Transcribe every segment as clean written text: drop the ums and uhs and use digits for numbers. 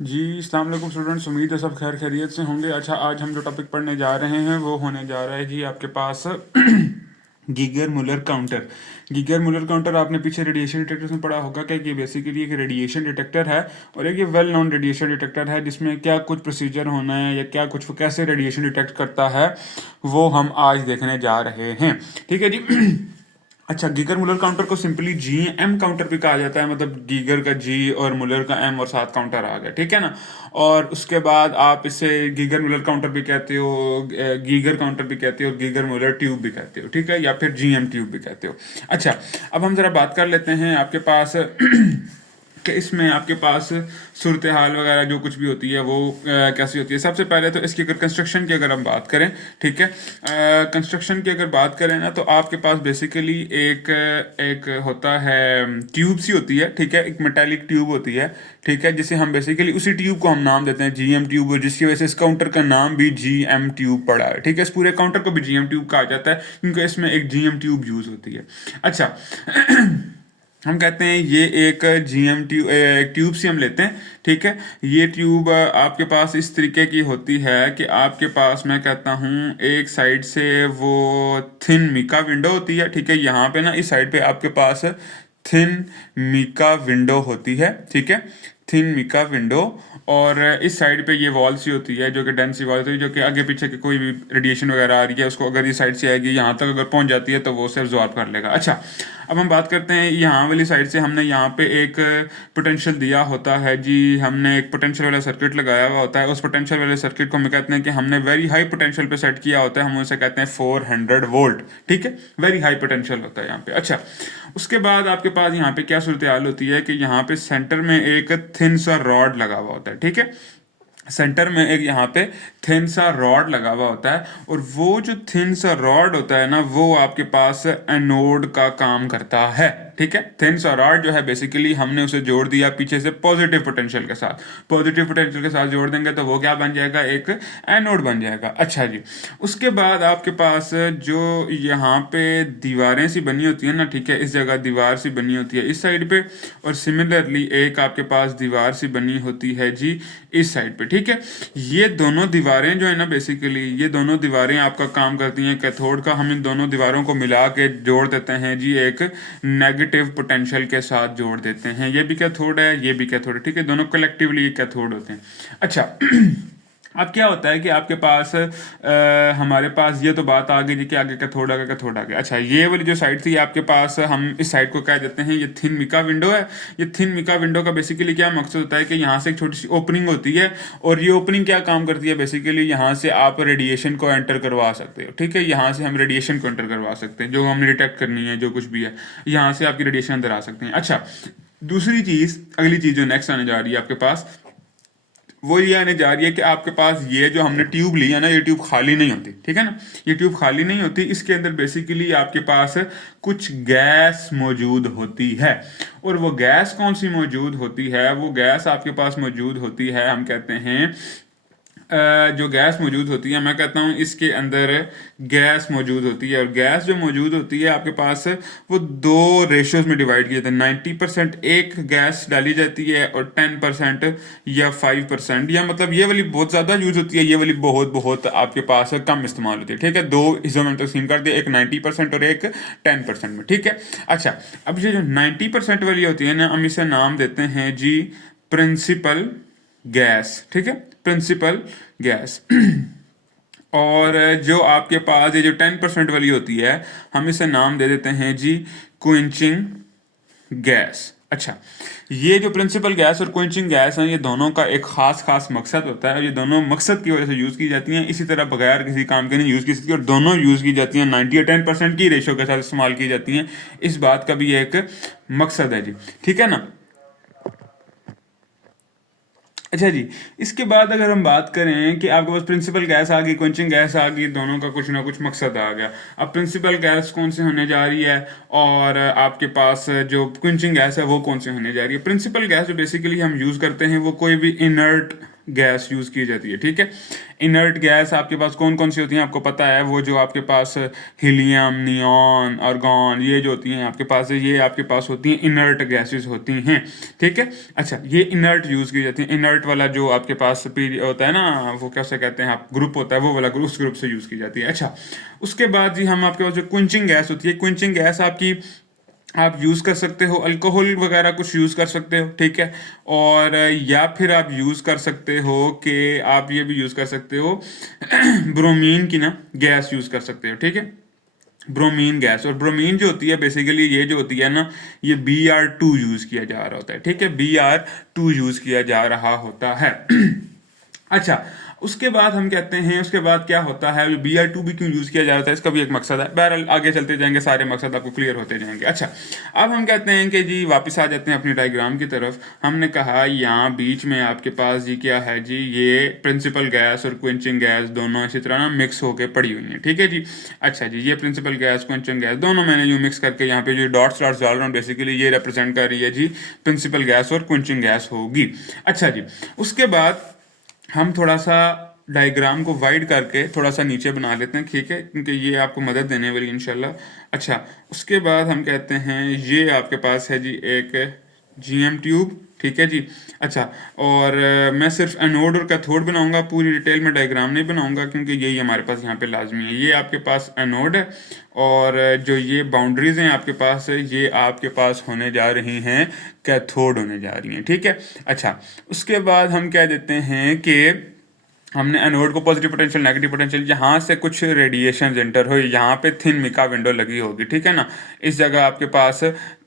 जी, अस्सलाम वालेकुम स्टूडेंट्स। उम्मीद है सब खैर खैरियत से होंगे। अच्छा, आज हम जो टॉपिक पढ़ने जा रहे हैं वो होने जा रहा है जी आपके पास Geiger Muller counter. Geiger Muller counter आपने पीछे रेडिएशन डिटेक्टर्स में पढ़ा होगा कि ये बेसिकली एक रेडिएशन डिटेक्टर है और एक ये वेल नोन रेडिएशन डिटेक्टर है जिसमें क्या कुछ प्रोसीजर होना है या क्या कुछ कैसे रेडिएशन डिटेक्ट करता है वो हम आज देखने जा रहे हैं। ठीक है जी। अच्छा, गीगर मुलर काउंटर को सिंपली जी एम काउंटर भी कहा जाता है, मतलब गीगर का जी और मुलर का एम और साथ काउंटर आ गया, ठीक है ना। और उसके बाद आप इसे गीगर मुलर काउंटर भी कहते हो, गीगर काउंटर भी कहते हो, गीगर मुलर ट्यूब भी कहते हो, ठीक है, या फिर जी एम ट्यूब भी कहते हो। अच्छा, अब हम जरा बात कर लेते हैं आपके पास कि इसमें आपके पास सूरत हाल वगैरह जो कुछ भी होती है वो कैसी होती है। सबसे पहले तो इसकी अगर कंस्ट्रक्शन की अगर हम बात करें, ठीक है, कंस्ट्रक्शन की अगर बात करें ना तो आपके पास बेसिकली एक एक होता है, ट्यूब सी होती है, ठीक है, एक मेटालिक ट्यूब होती है, ठीक है, जिसे हम बेसिकली उसी ट्यूब को हम नाम देते हैं जीएम ट्यूब, और जिसकी वजह से इस काउंटर का नाम भी जीएम ट्यूब पड़ा है, ठीक है। इस पूरे काउंटर को भी जीएम ट्यूब कहा जाता है क्योंकि इसमें एक जीएम ट्यूब यूज होती है। अच्छा, हम कहते हैं ये एक जीएम ट्यूब, एक ट्यूब सी हम लेते हैं, ठीक है। ये ट्यूब आपके पास इस तरीके की होती है कि आपके पास, मैं कहता हूँ, एक साइड से वो थिन मिका विंडो होती है, ठीक है। यहाँ पे ना इस साइड पे आपके पास थिन मिका विंडो होती है, ठीक है, थिन मिका विंडो। और इस साइड पे ये वॉल सी होती है जो कि डेंसी वॉल होती है, जो कि आगे पीछे की कोई भी रेडिएशन वगैरह आ रही है उसको अगर इस साइड से आएगी यहाँ तक अगर पहुंच जाती है तो वो उसे एब्जॉर्ब कर लेगा। अच्छा, अब हम बात करते हैं यहाँ वाली साइड से हमने यहाँ पे एक पोटेंशियल दिया होता है जी, हमने एक पोटेंशियल वाला सर्किट लगाया हुआ होता है। उस पोटेंशियल वाले सर्किट को हम कहते हैं कि हमने वेरी हाई पोटेंशियल पे सेट किया होता है, हम उसे कहते हैं 400 वोल्ट, ठीक है, वेरी हाई पोटेंशियल होता है यहाँ पे। अच्छा, उसके बाद आपके पास यहाँ पे क्या सूरत हाल होती है कि यहाँ पे सेंटर में एक थिन सा रॉड लगा हुआ होता है, ठीक है, सेंटर में एक यहाँ पे थिन सा रॉड लगा हुआ होता है, और वो जो थिन सा रॉड होता है ना वो आपके पास एनोड का काम करता है, ठीक है। थिन सा रॉड जो है बेसिकली हमने उसे जोड़ दिया पीछे से पॉजिटिव पोटेंशियल के साथ, पॉजिटिव पोटेंशियल के साथ जोड़ देंगे तो वो क्या बन जाएगा, एक एनोड बन जाएगा। अच्छा जी, उसके बाद आपके पास जो यहाँ पे दीवारें सी बनी होती है ना, ठीक है, इस जगह दीवार सी बनी होती है इस साइड पे, और सिमिलरली एक आपके पास दीवार सी बनी होती है जी इस साइड पे, ठीक है। ये दोनों दीवारें जो है ना बेसिकली ये दोनों दीवारें आपका काम करती हैं कैथोड का। हम इन दोनों दीवारों को मिला के जोड़ देते हैं जी एक नेगेटिव पोटेंशियल के साथ जोड़ देते हैं। ये भी कैथोड है, ये भी कैथोड है, ठीक है, दोनों कलेक्टिवली कैथोड होते हैं। अच्छा, अब क्या होता है कि आपके पास हमारे पास ये तो बात आ गई जी कि आगे कैथोड आगे कैथोड आगे। अच्छा, ये वाली जो साइड थी आपके पास, हम इस साइड को कह देते हैं ये थिन मिका विंडो है। ये थिन मिका विंडो का बेसिकली क्या मकसद होता है कि यहाँ से एक छोटी सी ओपनिंग होती है, और ये ओपनिंग क्या काम करती है बेसिकली, यहाँ से आप रेडिएशन को एंटर करवा सकते हो, ठीक है, यहाँ से हम रेडिएशन को एंटर करवा सकते हैं, जो हमने डिटेक्ट करनी है जो कुछ भी है, यहाँ से आपकी रेडिएशन अंदर आ सकते हैं। अच्छा, दूसरी चीज़, अगली चीज़ जो नेक्स्ट आने जा रही है आपके पास, वो ये आने जा रही है कि आपके पास ये जो हमने ट्यूब ली है ना, ये ट्यूब खाली नहीं होती, ठीक है ना, ये ट्यूब खाली नहीं होती, इसके अंदर बेसिकली आपके पास कुछ गैस मौजूद होती है। और वो गैस कौन सी मौजूद होती है, वो गैस आपके पास मौजूद होती है, हम कहते हैं जो गैस मौजूद होती है, मैं कहता हूँ इसके अंदर गैस मौजूद होती है, और गैस जो मौजूद होती है आपके पास वो दो रेशियोज में डिवाइड किया जाता है। 90% एक गैस डाली जाती है और 10% या 5%, या मतलब ये वाली बहुत ज़्यादा यूज होती है, ये वाली बहुत बहुत आपके पास कम इस्तेमाल होती है, ठीक है। दो हिस्सों में तकसीम कर दिया, एक 90% और एक 10% में, ठीक है। अच्छा, अब ये जो 90% वाली होती है ना, हम इसे नाम देते हैं जी प्रिंसिपल गैस, ठीक है, प्रिंसिपल गैस। और जो आपके पास ये जो 10% वाली होती है, हम इसे नाम दे देते हैं जी क्विंचिंग गैस। अच्छा, ये जो प्रिंसिपल गैस और क्विंचिंग गैस हैं, ये दोनों का एक खास खास मकसद होता है, ये दोनों मकसद की वजह से यूज़ की जाती हैं, इसी तरह बगैर किसी काम के नहीं यूज़ की सकती, और दोनों यूज़ की जाती हैं 90 या 10% की रेशो के साथ इस्तेमाल की जाती हैं। इस बात का भी एक मकसद है जी, ठीक है ना। अच्छा जी, इसके बाद अगर हम बात करें कि आपके पास प्रिंसिपल गैस आ गई, क्वेंचिंग गैस आ गई, दोनों का कुछ ना कुछ मकसद आ गया। अब प्रिंसिपल गैस कौन से होने जा रही है, और आपके पास जो क्वेंचिंग गैस है वो कौन से होने जा रही है। प्रिंसिपल गैस जो बेसिकली हम यूज़ करते हैं वो कोई भी इनर्ट गैस यूज़ की जाती है, ठीक है। इनर्ट गैस आपके पास कौन कौन सी होती हैं आपको पता है, वो जो आपके पास हीलियम, नियॉन, आर्गॉन, ये जो होती हैं आपके पास, ये आपके पास होती हैं इनर्ट गैसेस होती हैं, ठीक है। अच्छा, ये इनर्ट यूज़ की जाती है। इनर्ट वाला जो आपके पास होता है ना, वो कैसे कहते हैं आप, ग्रुप होता है, वो वाला ग्रुप, उस ग्रुप से यूज़ की जाती है। अच्छा, उसके बाद जी हम आपके पास जो क्विंचिंग गैस होती है, क्विंचिंग गैस आपकी आप यूज़ कर सकते हो अल्कोहल वगैरह कुछ यूज़ कर सकते हो, ठीक है। और या फिर आप यूज़ कर सकते हो कि आप ये भी यूज़ कर सकते हो ब्रोमीन की ना गैस यूज़ कर सकते हो, ठीक है। ब्रोमीन गैस, और ब्रोमीन जो होती है बेसिकली ये जो होती है ना, ये Br2 यूज़ किया जा रहा होता है, ठीक है। Br2 यूज़ किया जा रहा होता है अच्छा, उसके बाद हम कहते हैं, उसके बाद क्या होता है, जो Br2 भी क्यों यूज़ किया जा रहा है, इसका भी एक मकसद है। बहरहाल आगे चलते जाएंगे, सारे मकसद आपको क्लियर होते जाएंगे। अच्छा, अब हम कहते हैं कि जी वापस आ जाते हैं अपनी डायग्राम की तरफ। हमने कहा यहाँ बीच में आपके पास जी क्या है जी, ये प्रिंसिपल गैस और क्विंचिंग गैस दोनों इसी तरह ना मिक्स होकर पड़ी हुई हैं, ठीक है जी। अच्छा जी, ये प्रिंसिपल गैस, क्विंचिंग गैस दोनों मैंने यूँ मिक्स करके यहाँ पे जो डॉट्स डाल रहा हूँ, बेसिकली ये रिप्रेजेंट कर रही है जी प्रिंसिपल गैस और क्विंचिंग गैस होगी। अच्छा जी, उसके बाद हम थोड़ा सा डायग्राम को वाइड करके थोड़ा सा नीचे बना लेते हैं, ठीक है, क्योंकि ये आपको मदद देने वाली इंशाल्लाह। अच्छा, उसके बाद हम कहते हैं ये आपके पास है जी एक जीएम ट्यूब, ठीक है जी। अच्छा, और मैं सिर्फ एनोड और कैथोड बनाऊंगा, पूरी डिटेल में डायग्राम नहीं बनाऊंगा, क्योंकि यही हमारे पास यहाँ पे लाजमी है। ये आपके पास एनोड है, और जो ये बाउंड्रीज हैं आपके पास, ये आपके पास होने जा रही हैं कैथोड होने जा रही हैं, ठीक है। अच्छा, उसके बाद हम कह देते हैं कि हमने एनोड को पॉजिटिव पोटेंशियल, नेगेटिव पोटेंशियल, यहाँ से कुछ रेडिएशन एंटर हुई, यहाँ पे थिन मिका विंडो लगी होगी, ठीक है ना। इस जगह आपके पास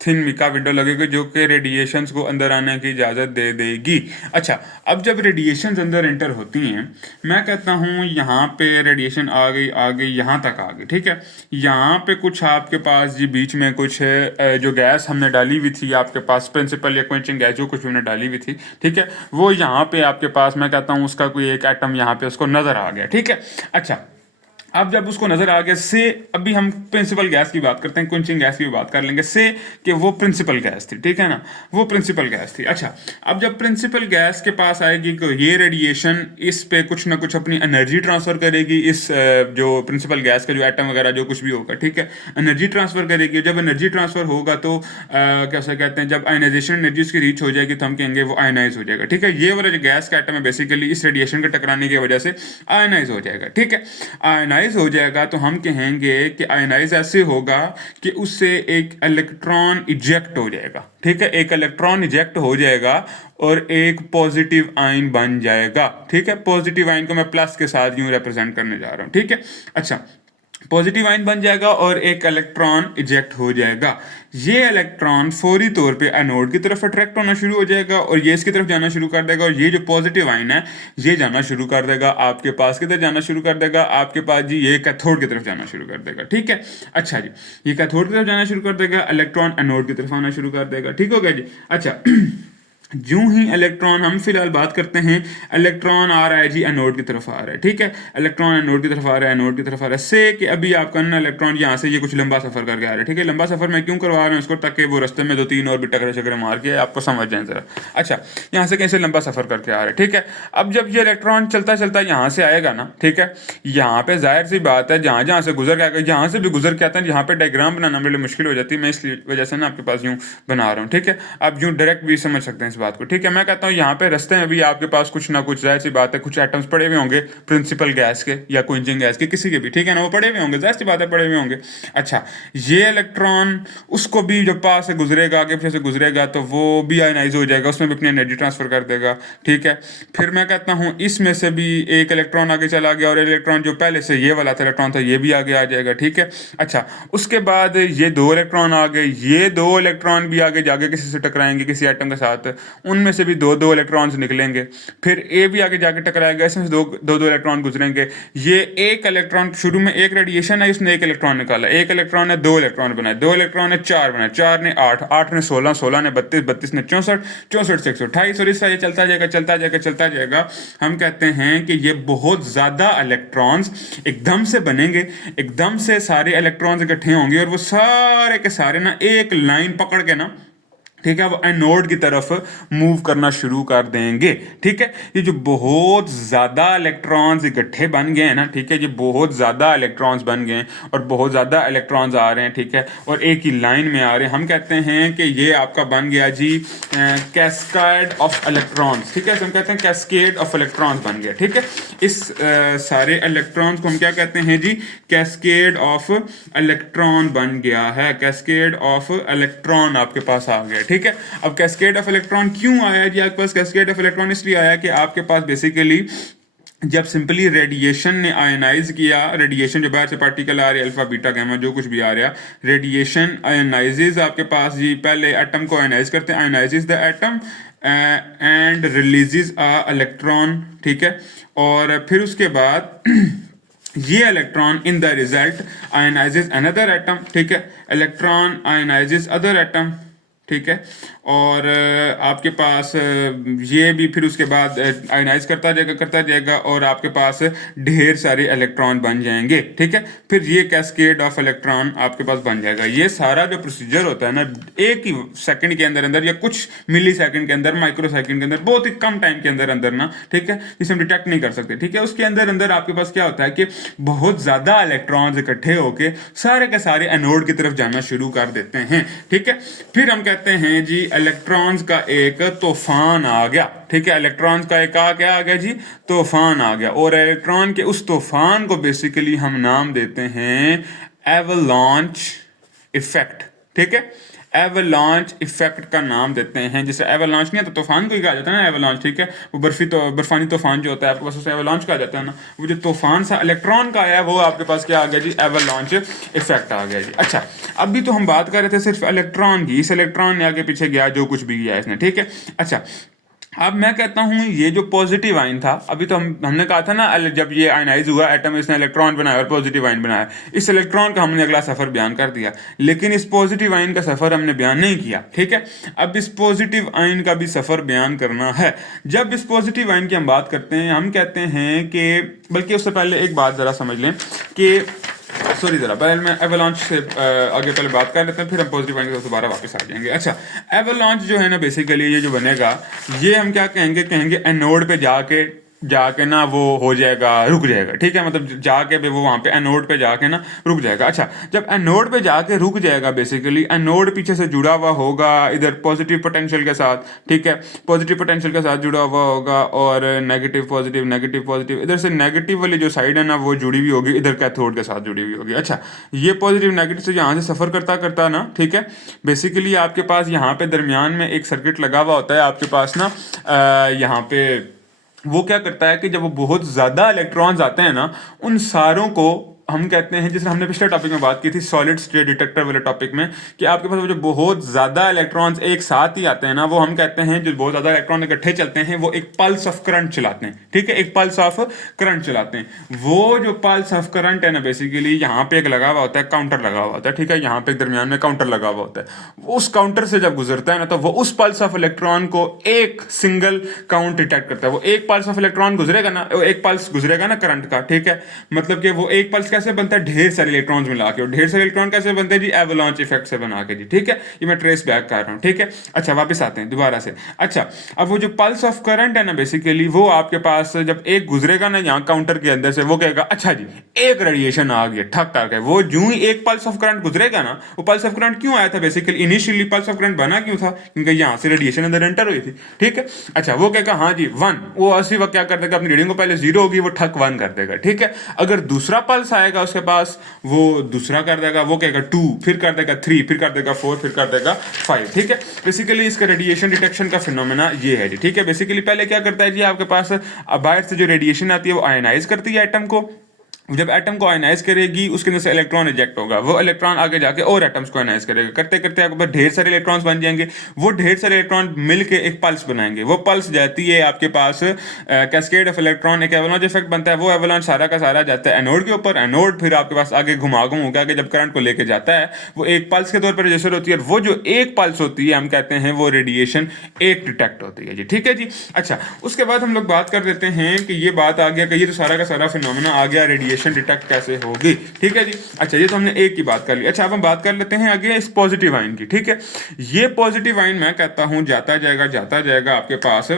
थिन मिका विंडो लगेगी जो कि रेडिएशंस को अंदर आने की इजाज़त दे देगी। अच्छा, अब जब रेडिएशंस अंदर एंटर होती हैं, मैं कहता हूँ यहाँ पे रेडिएशन आ गई यहाँ तक आ गई, ठीक है। यहाँ पे कुछ आपके पास जी बीच में कुछ जो गैस हमने डाली हुई थी आपके पास, प्रिंसिपल या क्वेंचिंग गैस जो कुछ भी हमने डाली हुई थी, ठीक है, वो यहाँ पे आपके पास मैं कहता हूँ उसका कोई एक एटम यहाँ पे उसको नजर आ गया, ठीक है। अच्छा, अब जब उसको नजर आ गया से, अभी हम प्रिंसिपल गैस की बात करते हैं, क्विंचिंग गैस की बात कर लेंगे से, कि वो प्रिंसिपल गैस थी, ठीक है ना, वो प्रिंसिपल गैस थी। अच्छा, अब जब प्रिंसिपल गैस के पास आएगी तो ये रेडिएशन इस पे कुछ ना कुछ अपनी एनर्जी ट्रांसफर करेगी, इस जो प्रिंसिपल गैस का जो एटम वगैरह जो कुछ भी होगा, ठीक है, एनर्जी ट्रांसफर करेगी। जब एनर्जी ट्रांसफर होगा तो कैसे कहते हैं, जब आयनाइजेशन एनर्जी उसकी रीच हो जाएगी तो हम कहेंगे वो आयनाइज हो जाएगा, ठीक है। ये वाला जो गैस का एटम है बेसिकली इस रेडिएशन के टकराने की वजह से आयनाइज हो जाएगा, ठीक है। आयनाइज हो जाएगा तो हम कहेंगे कि आयनाइज ऐसे होगा कि उससे एक इलेक्ट्रॉन इजेक्ट हो जाएगा, ठीक है, एक इलेक्ट्रॉन इजेक्ट हो जाएगा और एक पॉजिटिव आयन बन जाएगा, ठीक है। पॉजिटिव आयन को मैं प्लस के साथ यूं रिप्रेजेंट करने जा रहा हूं, ठीक है। अच्छा, पॉजिटिव आयन बन जाएगा और एक इलेक्ट्रॉन इजेक्ट हो जाएगा। ये इलेक्ट्रॉन फौरी तौर पे एनोड की तरफ अट्रैक्ट होना शुरू हो जाएगा और ये इसकी तरफ जाना शुरू कर देगा, और ये जो पॉजिटिव आयन है ये जाना शुरू कर देगा आपके पास, किधर जाना शुरू कर देगा आपके पास जी, ये कैथोड की तरफ जाना शुरू कर देगा, ठीक है। अच्छा जी, ये कैथोड की तरफ जाना शुरू कर देगा, इलेक्ट्रॉन एनोड की तरफ आना शुरू कर देगा, ठीक हो गया जी। अच्छा यूं ही इलेक्ट्रॉन, हम फिलहाल बात करते हैं, इलेक्ट्रॉन आ रहा है जी एनोड की तरफ आ रहा है, ठीक है, इलेक्ट्रॉन एनोड की तरफ आ रहा है, एनोड की तरफ आ रहा है, से कि अभी आपका ना इलेक्ट्रॉन यहाँ से ये कुछ लंबा सफर करके आ रहा है, ठीक है। लंबा सफर मैं क्यों करवा रहा हूँ इसको, ताकि वो रास्ते में 2-3 और भी टकरे शकरे मार के आपको समझ जाए जरा। अच्छा, यहाँ से कैसे लंबा सफर करके आ रहा है, ठीक है। अब जब ये इलेक्ट्रॉन चलता चलता यहाँ से आएगा ना, ठीक है, यहाँ पे जाहिर सी बात है जहाँ जहाँ से गुजर के आएगा, यहाँ से भी गुजर के आता है, यहाँ पे डायग्राम बनाना मेरे लिए मुश्किल हो जाती है, मैं इस वजह से ना आपके पास यूँ बना रहा हूँ, ठीक है। आप यूँ डायरेक्ट भी समझ सकते हैं इस बात को, ठीक है। मैं कहता हूँ यहाँ पे रास्ते में भी आपके पास कुछ ना कुछ, जाहिर सी बात है, कुछ एटम्स पड़े हुए होंगे प्रिंसिपल गैस के या क्विंचिंग गैस के, किसी के भी, ठीक है ना, वो पड़े हुए होंगे, जाहिर सी बात है पड़े हुए होंगे। अच्छा, ये इलेक्ट्रॉन उसको भी जब पास से गुजरेगा, आगे पीछे से गुजरेगा, तो वो भी आयनाइज हो जाएगा, उसमें भी अपनी एनर्जी ट्रांसफर कर देगा, ठीक है। फिर मैं कहता हूँ इसमें से भी एक इलेक्ट्रॉन आगे चला गया और इलेक्ट्रॉन जो पहले से ये वाला था इलेक्ट्रॉन था, ये भी आगे आ जाएगा, ठीक है। अच्छा, उसके बाद ये 2 इलेक्ट्रॉन आ गए, ये 2 इलेक्ट्रॉन भी आगे जाके किसी से टकराएंगे, किसी एटम के साथ, उनमें से भी 2-2 इलेक्ट्रॉन्स निकलेंगे। फिर ए भी आगे जाके टकराएगा, इसमें से 2-2 इलेक्ट्रॉन गुजरेंगे। ये एक इलेक्ट्रॉन, शुरू में एक रेडिएशन है, इसने एक इलेक्ट्रॉन निकाला, एक इलेक्ट्रॉन ने 2 इलेक्ट्रॉन बनाए, 2 इलेक्ट्रॉन ने 4 बनाए, 4 ने 8, 8 ने 16, 16 ने 32, 32 ने 64, 64 से 128, और इसका ये चलता जाएगा चलता जाएगा चलता जाएगा। हम कहते हैं कि ये बहुत ज्यादा इलेक्ट्रॉन्स एकदम से बनेंगे, एकदम से सारे इलेक्ट्रॉन्स इकट्ठे होंगे और वो सारे के सारे ना एक लाइन पकड़ के ना ठीक है, वो एनोड की तरफ मूव करना शुरू कर देंगे। ठीक है, ये जो बहुत ज़्यादा इलेक्ट्रॉन्स इकट्ठे बन गए हैं ना, ठीक है, ये बहुत ज़्यादा इलेक्ट्रॉन्स बन गए हैं और बहुत ज़्यादा इलेक्ट्रॉन्स आ रहे हैं, ठीक है, और एक ही लाइन में आ रहे हैं। हम कहते हैं कि ये आपका बन गया जी कैस्केड ऑफ इलेक्ट्रॉन्स। ठीक है, हम कहते हैं कैस्केड ऑफ इलेक्ट्रॉन्स बन गया। ठीक है, इस सारे इलेक्ट्रॉन्स को हम क्या कहते हैं जी, कैस्केड ऑफ इलेक्ट्रॉन बन गया है। कैस्केड ऑफ इलेक्ट्रॉन आपके पास आ गया। ठीक है, अब कैस्केड ऑफ इलेक्ट्रॉन क्यों आया जी आपके पास? कैस्केड ऑफ इलेक्ट्रॉन इसलिए आया कि आपके पास बेसिकली जब सिंपली रेडिएशन ने आयनाइज किया, रेडिएशन जो बाहर से पार्टिकल आ रहे हैं, अल्फा बीटा गैमा जो कुछ भी आ रहा, रेडिएशन आयनाइजेज आपके पास जी, पहले एटम को आयनाइज करते हैं, ionises the atom and releases a electron. ठीक है, और फिर उसके बाद ये electron in the result ionises another atom. ठीक है, इलेक्ट्रॉन आयनाइजेज अदर एटम। ठीक है, और आपके पास ये भी फिर उसके बाद आयनाइज करता जाएगा और आपके पास ढेर सारे इलेक्ट्रॉन बन जाएंगे। ठीक है, फिर ये कैस्केड ऑफ इलेक्ट्रॉन आपके पास बन जाएगा। ये सारा जो प्रोसीजर होता है ना, एक ही सेकंड के अंदर अंदर या कुछ मिली सेकंड के अंदर, माइक्रो सेकंड के अंदर, बहुत ही कम टाइम के अंदर अंदर ना, ठीक है, जिसे हम डिटेक्ट नहीं कर सकते। ठीक है, उसके अंदर अंदर आपके पास क्या होता है कि बहुत ज्यादा इलेक्ट्रॉन्स इकट्ठे होके सारे के सारे एनोड की तरफ जाना शुरू कर देते हैं। ठीक है, फिर हम कहते हैं जी इलेक्ट्रॉन्स का एक तूफान आ गया। ठीक है, इलेक्ट्रॉन्स का एक क्या आ गया जी, तूफान आ गया, और इलेक्ट्रॉन के उस तूफान को बेसिकली हम नाम देते हैं एवलांच इफेक्ट। ठीक है, एवलांच इफेक्ट का नाम देते हैं। जैसे एवलांच नहीं है तो तूफान को ही कहा जाता है ना एवलांच। ठीक है, वो बर्फानी तूफान जो होता है आपके पास, उसे एवलांच कहा जाता है ना। वो जो तूफान सा इलेक्ट्रॉन का आया वो आपके पास क्या आ गया जी, एवलांच इफेक्ट आ गया जी। अच्छा, अभी तो हम बात कर रहे थे सिर्फ इलेक्ट्रॉन की, इस इलेक्ट्रॉन ने आगे पीछे गया जो कुछ भी किया इसने। ठीक है, अच्छा, अब मैं कहता हूं ये जो पॉजिटिव आयन था, अभी तो हमने कहा था ना, जब ये आयनाइज हुआ एटम, इसने इलेक्ट्रॉन बनाया और पॉजिटिव आयन बनाया। इस इलेक्ट्रॉन का हमने अगला सफर बयान कर दिया, लेकिन इस पॉजिटिव आयन का सफर हमने बयान नहीं किया। ठीक है, अब इस पॉजिटिव आयन का भी सफर बयान करना है। जब इस पॉजिटिव आयन की हम बात करते हैं, हम कहते हैं कि, बल्कि उससे पहले एक बात जरा समझ लें कि, सॉरी जरा पहले मैं एवलांच से आगे पहले बात कर लेते हैं, फिर हम पॉजिटिव आयन के साथ दोबारा वापस आ जाएंगे। अच्छा, एवलांच जो है ना बेसिकली ये जो बनेगा, ये हम क्या कहेंगे एनोड पे जाके ना वो हो जाएगा, रुक जाएगा। ठीक है, मतलब जाके भी वो वहां पे एनोड पे जाके ना रुक जाएगा। अच्छा, जब एनोड पे जाके रुक जाएगा, बेसिकली एनोड पीछे से जुड़ा हुआ होगा इधर पॉजिटिव पोटेंशियल के साथ। ठीक है, पॉजिटिव पोटेंशियल के साथ जुड़ा हुआ होगा, और नेगेटिव पॉजिटिव इधर से नेगेटिव वाली जो साइड है ना वो जुड़ी हुई होगी, इधर कैथोड के साथ जुड़ी हुई होगी। अच्छा, ये पॉजिटिव नेगेटिव से यहाँ से सफर करता करता ना, ठीक है, बेसिकली आपके पास यहाँ पे दरमियान में एक सर्किट लगा हुआ होता है आपके पास ना, यहाँ पे वो क्या करता है कि जब वो बहुत ज्यादा इलेक्ट्रॉन्स आते हैं ना, उन सारों को हम कहते हैं, जैसे हमने पिछले टॉपिक में बात की थी सॉलिड स्टेट डिटेक्टर वाले टॉपिक में, कि आपके पास वो जो बहुत ज्यादा इलेक्ट्रॉन्स एक साथ ही आते हैं ना, वो हम कहते हैं, जो बहुत ज्यादा इलेक्ट्रॉन इकट्ठे चलते हैं, वो एक पल्स ऑफ करंट चलाते हैं। ठीक है, एक पल्स ऑफ करंट चलाते हैं। वो जो पल्स ऑफ करंट है ना, बेसिकली यहाँ पे एक लगा हुआ होता है, काउंटर लगा हुआ होता है। ठीक है, यहाँ पे एक दरमियान में काउंटर लगा हुआ होता है। उस काउंटर से जब गुजरता है ना, तो वो उस पल्स ऑफ इलेक्ट्रॉन को एक सिंगल काउंट डिटेक्ट करता है। वो एक पल्स ऑफ इलेक्ट्रॉन गुजरेगा ना, एक पल्स गुजरेगा ना करंट का, ठीक है, मतलब कि वो एक पल्स कैसे बनता है, ढेर सारे इलेक्ट्रॉन्स मिला के। और ढेर सारे इलेक्ट्रॉन कैसे बनते हैं जी, एवलांच इफेक्ट से बना के जी। ठीक है, ये मैं ट्रेस बैक कर रहा हूँ। ठीक है, अच्छा वापस आते हैं दोबारा से। अच्छा, अब वो जो पल्स ऑफ करंट है ना, बेसिकली वो आपके पास जब एक गुजरेगा ना यहाँ काउंटर के अंदर से, वो कहेगा अच्छा जी एक रेडिएशन आ गया, ठक करके। वो जो ही एक पल्स ऑफ करंट गुजरेगा ना, वो पल्स ऑफ करंट क्यों आया था, basically initially pulse of current बना क्यों था, क्योंकि यहाँ से रेडिएशन अंदर एंटर हुई थी। ठीक है, अच्छा, वो कहेगा हाँ जी 1, वो ऐसी वक्त क्या कर देगा, अपनी रीडिंग को पहले 0 होगी, वो ठक 1 कर देगा। ठीक है, अगर दूसरा पल्स आएगा उसके पास, वो दूसरा कर देगा, वो कहेगा 2, फिर कर देगा 3, फिर कर देगा 4, फिर कर देगा 5। ठीक है, बेसिकली इसका रेडिएशन डिटेक्शन का फिनोमेना ये है जी। ठीक है, बेसिकली पहले क्या करता है जी, आपके पास बाहर से जो रेडिएशन आती है वो आयनाइज करती है एटम को। जब एटम को आयनाइज करेगी, उसके अंदर से इलेक्ट्रॉन इजेक्ट होगा, वो इलेक्ट्रॉन आगे जाके और एटम्स को आयनाइज करेगा। करते करते आपके पास ढेर सारे इलेक्ट्रॉन्स बन जाएंगे। वो ढेर सारे इलेक्ट्रॉन मिलके एक पल्स बनाएंगे। वो पल्स जाती है आपके पास कैस्केड ऑफ इलेक्ट्रॉन, एक एवलांच इफेक्ट बनता है। वो एवलांच सारा का सारा जाता है एनोड के ऊपर। एनोड फिर आपके पास आगे घुमा होगा कि जब करंट को लेके जाता है, वो एक पल्स के तौर पर रजिस्टर होती है। वो जो एक पल्स होती है, हम कहते हैं वो रेडिएशन एक डिटेक्ट होती है जी। ठीक है जी, अच्छा, उसके बाद हम लोग बात कर देते हैं कि ये बात आ गया कि ये तो सारा का सारा फिनोमेना आ गया रेडिएशन रेडिएशन डिटेक्ट कैसे होगी, ठीक है जी। अच्छा, ये तो हमने एक की बात कर ली। अच्छा, अब हम बात कर लेते हैं आगे इस पॉजिटिव आयन की, ठीक है। ये पॉजिटिव आयन मैं कहता हूं जाता जाएगा आपके पास,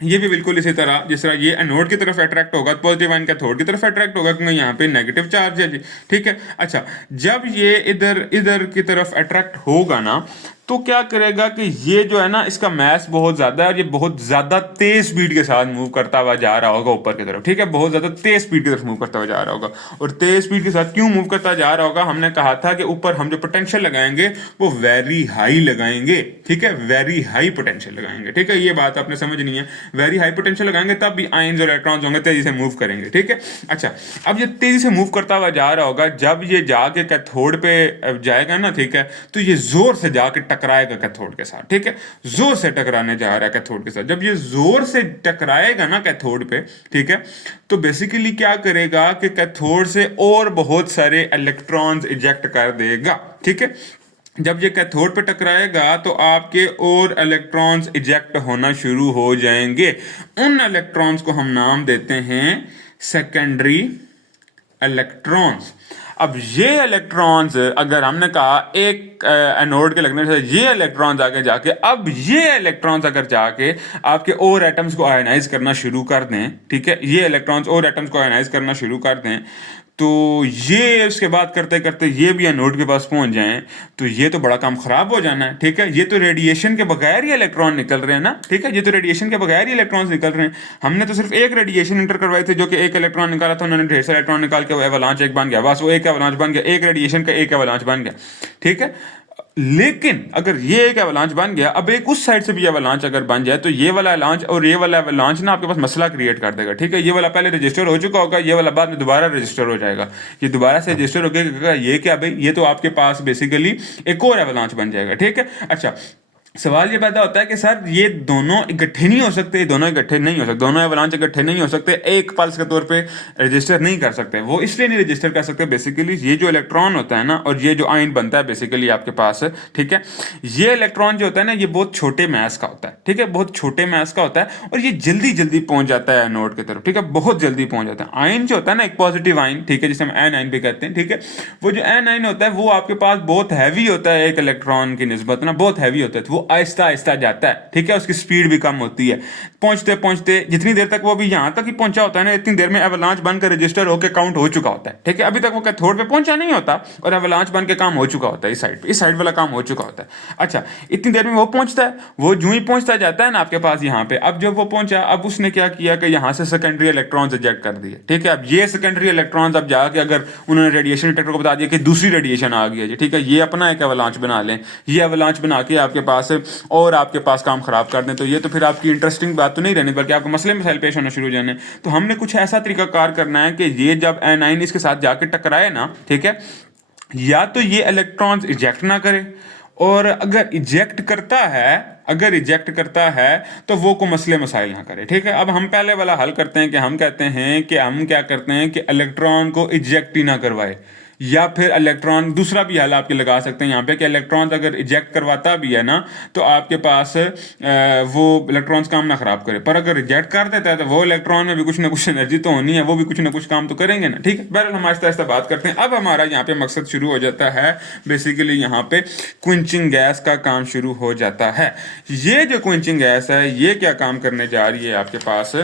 ये भी बिल्कुल इसी तरह जिस तरह ये एनोड की तरफ अट्रैक्ट होगा, पॉजिटिव आयन कैथोड की तरफ अट्रैक्ट होगा, क्योंकि यहाँ पे नेगेटिव चार्ज है जी, ठीक है। अच्छा, जब ये इधर की तरफ अट्रैक्ट होगा ना, तो क्या करेगा कि ये जो है ना, इसका मास बहुत ज्यादा है और ये बहुत ज्यादा तेज स्पीड के साथ मूव करता हुआ जा रहा होगा ऊपर की तरफ, ठीक है। बहुत ज्यादा तेज स्पीड की तरफ मूव करता हुआ जा रहा होगा। और तेज स्पीड के साथ क्यों मूव करता जा रहा होगा, हमने कहा था कि ऊपर हम जो पोटेंशियल लगाएंगे वो वेरी हाई लगाएंगे, ठीक है, वेरी हाई पोटेंशियल लगाएंगे, ठीक है। ये बात आपने समझनी है, वेरी हाई पोटेंशियल लगाएंगे तब भी आयंस और इलेक्ट्रॉन्स होंगे तेजी से मूव करेंगे, ठीक है। अच्छा, अब ये तेजी से मूव करता हुआ जा रहा होगा, जब ये जाके कैथोड पे जाएगा ना, ठीक है, तो ये जोर से जाके टकराएगा कैथोड के साथ, ठीक है। जोर से टकराने जा रहा है कैथोड के साथ। जब ये जोर से टकराएगा ना कैथोड पे, ठीक है, तो बेसिकली क्या करेगा कि कैथोड से और बहुत सारे इलेक्ट्रॉन्स इजेक्ट कर देगा, ठीक है। जब ये कैथोड पे टकराएगा तो आपके और इलेक्ट्रॉन्स इजेक्ट होना शुरू हो जाएंगे। उन इलेक्ट्रॉन्स को हम नाम देते हैं सेकेंडरी इलेक्ट्रॉन्स। अब ये इलेक्ट्रॉन्स, अगर हमने कहा एक एनोड के लगने से ये इलेक्ट्रॉन्स आगे जाके, अब ये इलेक्ट्रॉन्स अगर जाके आपके और एटम्स को आयनाइज करना शुरू कर दें, ठीक है, ये इलेक्ट्रॉन्स और एटम्स को आयनाइज करना शुरू कर दें, तो ये उसके बाद करते करते ये भी एनोड के पास पहुंच जाएं, तो ये तो बड़ा काम खराब हो जाना है, ठीक है। ये तो रेडिएशन के बगैर ही इलेक्ट्रॉन निकल रहे हैं ना, ठीक है, ये तो रेडिएशन के बगैर ही इलेक्ट्रॉन्स निकल रहे हैं। हमने तो सिर्फ एक रेडिएशन इंटर करवाई थी, जो कि एक इलेक्ट्रॉन निकाला था, उन्होंने ढेर सारे इलेक्ट्रॉन निकाल के वो एवलांच एक बन गया, बस वो एक एवलांच बन गया, एक रेडिएशन का एक एवलांच बन गया, ठीक है। लेकिन अगर ये एक एवलांच बन गया, अब एक उस साइड से भी एवलांच अगर बन जाए, तो ये वाला एवलांच और ये वाला एवलांच ना आपके पास मसला क्रिएट कर देगा, ठीक है। ये वाला पहले रजिस्टर हो चुका होगा, ये वाला बाद में दोबारा रजिस्टर हो जाएगा। ये दोबारा से रजिस्टर हो गया, ये क्या भाई, ये तो आपके पास बेसिकली एक और एवलांच बन जाएगा, ठीक है। अच्छा, सवाल ये पैदा होता है कि सर ये दोनों इकट्ठे नहीं हो सकते, दोनों इकट्ठे नहीं हो सकते, दोनों एवलांच इकट्ठे नहीं हो सकते, एक पल्स के तौर पे रजिस्टर नहीं कर सकते। वो इसलिए नहीं रजिस्टर कर सकते, बेसिकली ये जो इलेक्ट्रॉन होता है ना, और ये जो आयन बनता है बेसिकली आपके पास, ठीक है, ये इलेक्ट्रॉन जो होता है ना, ये बहुत छोटे मास का होता है, ठीक है, बहुत छोटे मास का होता है, और ये जल्दी जल्दी पहुंच जाता है एनोड की तरफ, ठीक है, बहुत जल्दी पहुंच जाता है। आयन जो होता है ना, एक पॉजिटिव आयन, ठीक है, जिसे हम एन आयन भी कहते हैं, ठीक है, वो जो एन आयन होता है वो आपके पास बहुत हैवी होता है, एक इलेक्ट्रॉन की निस्बत ना बहुत हैवी होता है, तो वो आहिस्ता आहिस्ता जाता है, ठीक है, उसकी स्पीड भी कम होती है। पहुंचते पहुंचते जितनी देर तक वो भी यहां तक ही पहुंचा होता है ना, इतनी देर में एवलांच बनकर रजिस्टर होकर काउंट हो चुका होता है, ठीक है। अभी तक वो कैथोड पे पहुंचा नहीं होता और एवलांच बन के काम हो चुका होता है, इस साइड पे, इस साइड वाला काम हो चुका होता है। अच्छा, इतनी देर में वो पहुंचता है, वो जो ही पहुंचता जाता है ना आपके पास यहाँ पे, अब जब वो पहुंचा, अब उसने क्या किया कि यहाँ से सेकेंडरी इलेक्ट्रॉन्स इजेक्ट कर दिए, ठीक है। अब ये सेकेंडरी इलेक्ट्रॉन्स अब जाके अगर उन्होंने रेडिएशन डिटेक्टर को बता दिया कि दूसरी रेडिएशन आ गई है जी, ठीक है, ये अपना एक एवलांच बना लें, ये एवलांच बना के आपके पास और आपके पास काम खराब कर दें, तो ये तो फिर आपकी इंटरेस्टिंग बात तो नहीं रहनी, बल्कि आपको मसले मसाइल पेश होना शुरू हो जाने। तो हमने कुछ ऐसा तरीका कार करना है कि ये जब एनाइन इसके साथ जाके टकराए ना, ठीक है, या तो ये इलेक्ट्रॉन्स इजेक्ट ना करे, और अगर इजेक्ट करता है तो वो को मसले मसाइल ना करे, ठीक है। अब हम पहले वाला हल करते हैं कि हम कहते हैं कि हम क्या करते हैं कि इलेक्ट्रॉन को इजेक्ट ही ना करवाए, या फिर इलेक्ट्रॉन, दूसरा भी हल आपके लगा सकते हैं यहाँ पे कि इलेक्ट्रॉन अगर इजेक्ट करवाता भी है ना, तो आपके पास वो इलेक्ट्रॉन्स काम ना खराब करे, पर अगर रिजेक्ट कर देता है तो वो इलेक्ट्रॉन में भी कुछ ना कुछ एनर्जी तो होनी है, वो भी कुछ ना कुछ काम तो करेंगे ना, ठीक है। बहरहाल हम आहिस्ता आहिस्ता बात करते हैं। अब हमारा यहाँ पे मकसद शुरू हो जाता है, बेसिकली यहाँ पे क्विंचिंग गैस का काम शुरू हो जाता है। ये जो क्विंचिंग गैस है, ये क्या काम करने जा रही है आपके पास।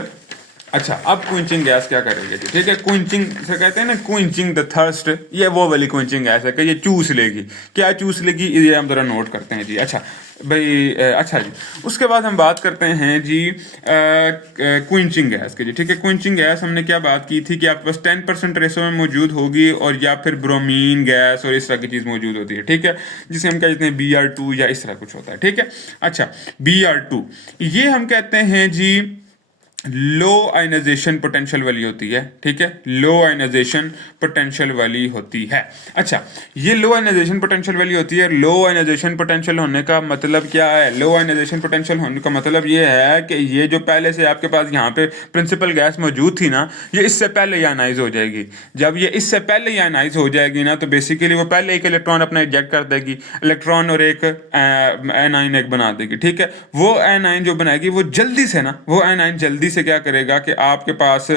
अच्छा, अब क्विंचिंग गैस क्या करेगी जी, ठीक है, क्विंचिंग से कहते हैं ना, क्विंचिंग द थर्स्ट, ये वो वाली क्विंचिंग गैस है कि ये चूस लेगी। क्या चूस लेगी, ये हम जरा नोट करते हैं जी। अच्छा भाई, अच्छा जी, उसके बाद हम बात करते हैं जी क्विंचिंग गैस की जी, ठीक है। क्विंचिंग गैस हमने क्या बात की थी कि आपके पास 10% रेशो में मौजूद होगी, और या फिर ब्रोमीन गैस और इस तरह की चीज़ मौजूद होती है, ठीक है, जिसे हम कहते हैं Br2 या इस तरह कुछ होता है, ठीक है। अच्छा, Br2 ये हम कहते हैं जी लो आयनाइजेशन पोटेंशियल वाली होती है, ठीक है, लो आयनाइजेशन पोटेंशियल वाली होती है। अच्छा, ये लो आयनाइजेशन पोटेंशियल वाली होती है। लो आयनाइजेशन पोटेंशियल होने का मतलब क्या है? लो आयनाइजेशन पोटेंशियल होने का मतलब ये है कि ये जो पहले से आपके पास यहाँ पे प्रिंसिपल गैस मौजूद थी ना, ये इससे पहले आयनाइज हो जाएगी। जब ये इससे पहले आयनाइज हो जाएगी ना, तो बेसिकली वो पहले एक इलेक्ट्रॉन अपना इजेक्ट कर देगी, इलेक्ट्रॉन और एक एनाइन एक बना देगी, ठीक है। वो एनाइन जो बनाएगी वो जल्दी से ना, वो एनाइन जल्दी जल्दी से क्या करेगा कि आपके पास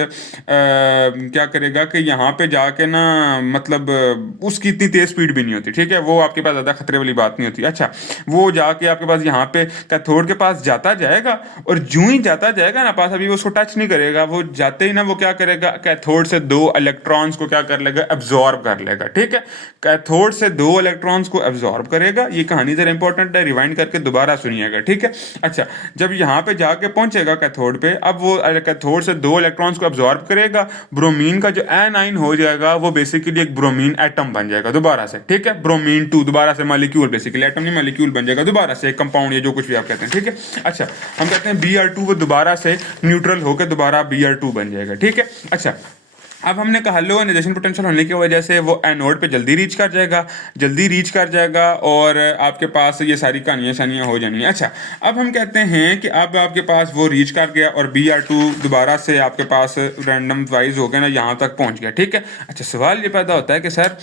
क्या करेगा कि यहाँ पे जाके ना मतलब उसकी इतनी तेज स्पीड भी नहीं होती, ठीक है, वो आपके पास ज़्यादा खतरे वाली बात नहीं होती। अच्छा, वो जाके आपके पास यहाँ पे कैथोड के पास जाता जाएगा, और जूं ही जाता जाएगा ना पास, अभी वो उसको टच नहीं करेगा, वो जाते ही ना वो क्या करेगा, कैथोड से 2 इलेक्ट्रॉन्स को क्या कर लेगा, एब्जॉर्ब कर लेगा, ठीक है। कैथोड से 2 इलेक्ट्रॉन्स को एब्जॉर्ब करेगा। ये कहानी जरा इंपॉर्टेंट है, रिवाइंड करके दोबारा सुनिएगा, ठीक है। अच्छा, जब यहाँ पे जाके पहुंचेगा कैथोड पे, अब वो कैथोड से 2 इलेक्ट्रॉन्स को एब्जॉर्ब करेगा। ब्रोमीन का जो एनाइन हो जाएगा वो बेसिकली एक ब्रोमीन एटम बन जाएगा दोबारा से, ठीक है। ब्रोमीन 2 दोबारा से मॉलिक्यूल, बेसिकली एटम नहीं मॉलिक्यूल बन जाएगा दोबारा से, एक कंपाउंड या जो कुछ भी आप कहते हैं, ठीक है। अच्छा, हम कहते हैं Br2 वो दोबारा से न्यूट्रल होकर दोबारा Br2 बन जाएगा, ठीक है। अच्छा, अब हमने कहा लो आयनाइजेशन पोटेंशियल होने की वजह से वो एनोड पे जल्दी रीच कर जाएगा और आपके पास ये सारी कहानियाँ शानियाँ हो जानी है। अच्छा, अब हम कहते हैं कि अब आपके पास वो रीच कर गया और Br2 दोबारा से आपके पास रैंडम वाइज हो गया ना, यहाँ तक पहुँच गया, ठीक है। अच्छा, सवाल ये पैदा होता है कि सर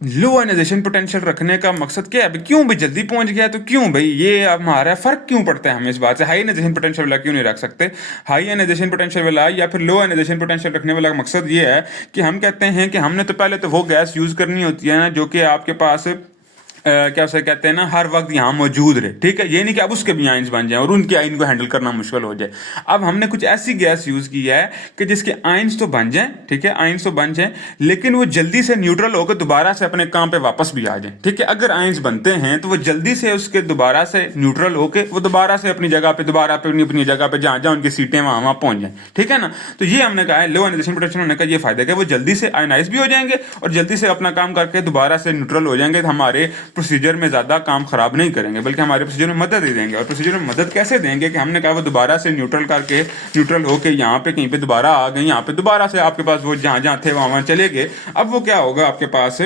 लो आयनाइजेशन पोटेंशियल रखने का मकसद क्या है, क्यों भाई जल्दी पहुंच गया तो क्यों भाई ये हमारा फर्क क्यों पड़ता है हमें इस बात से, हाई आयनाइजेशन पोटेंशियल वाला क्यों नहीं रख सकते। हाई आयनाइजेशन पोटेंशियल वाला या फिर लो आयनाइजेशन पोटेंशियल रखने वाला मकसद ये है कि हम कहते हैं कि हमने तो पहले तो वो गैस यूज करनी होती है ना जो कि आपके पास क्या उसे कहते हैं ना, हर वक्त यहाँ मौजूद रहे, ठीक है। ये नहीं कि अब उसके भी आइंस बन जाए और उनके आइन को हैंडल करना मुश्किल हो जाए। अब हमने कुछ ऐसी गैस यूज की है कि जिसके आइंस तो बन जाएं, ठीक है, आइंस तो बन जाएं, लेकिन वो जल्दी से न्यूट्रल होकर दोबारा से अपने काम पे वापस भी आ जाए, ठीक है। अगर आइंस बनते हैं तो वो जल्दी से उसके दोबारा से न्यूट्रल होकर वो दोबारा से अपनी जगह पे दोबारा अपनी जगह पे जहाँ जहाँ उनकी सीटें वहाँ पहुंच जाए, ठीक है ना। तो ये हमने कहा है लो आयनाइजेशन पोटेंशियल होने का ये फायदा है कि वो जल्दी से आयनाइज भी हो जाएंगे और जल्दी से अपना काम करके दोबारा से न्यूट्रल हो जाएंगे। तो हमारे प्रोसीजर में ज्यादा काम खराब नहीं करेंगे बल्कि हमारे प्रोसीजर में मदद ही देंगे। और प्रोसीजर में मदद कैसे देंगे कि हमने कहा वो दोबारा से न्यूट्रल करके न्यूट्रल होके यहाँ पे कहीं पे दोबारा आ गए, यहाँ पे दोबारा से आपके पास वो जहाँ जहाँ थे वहाँ चले गए। अब वो क्या होगा आपके पास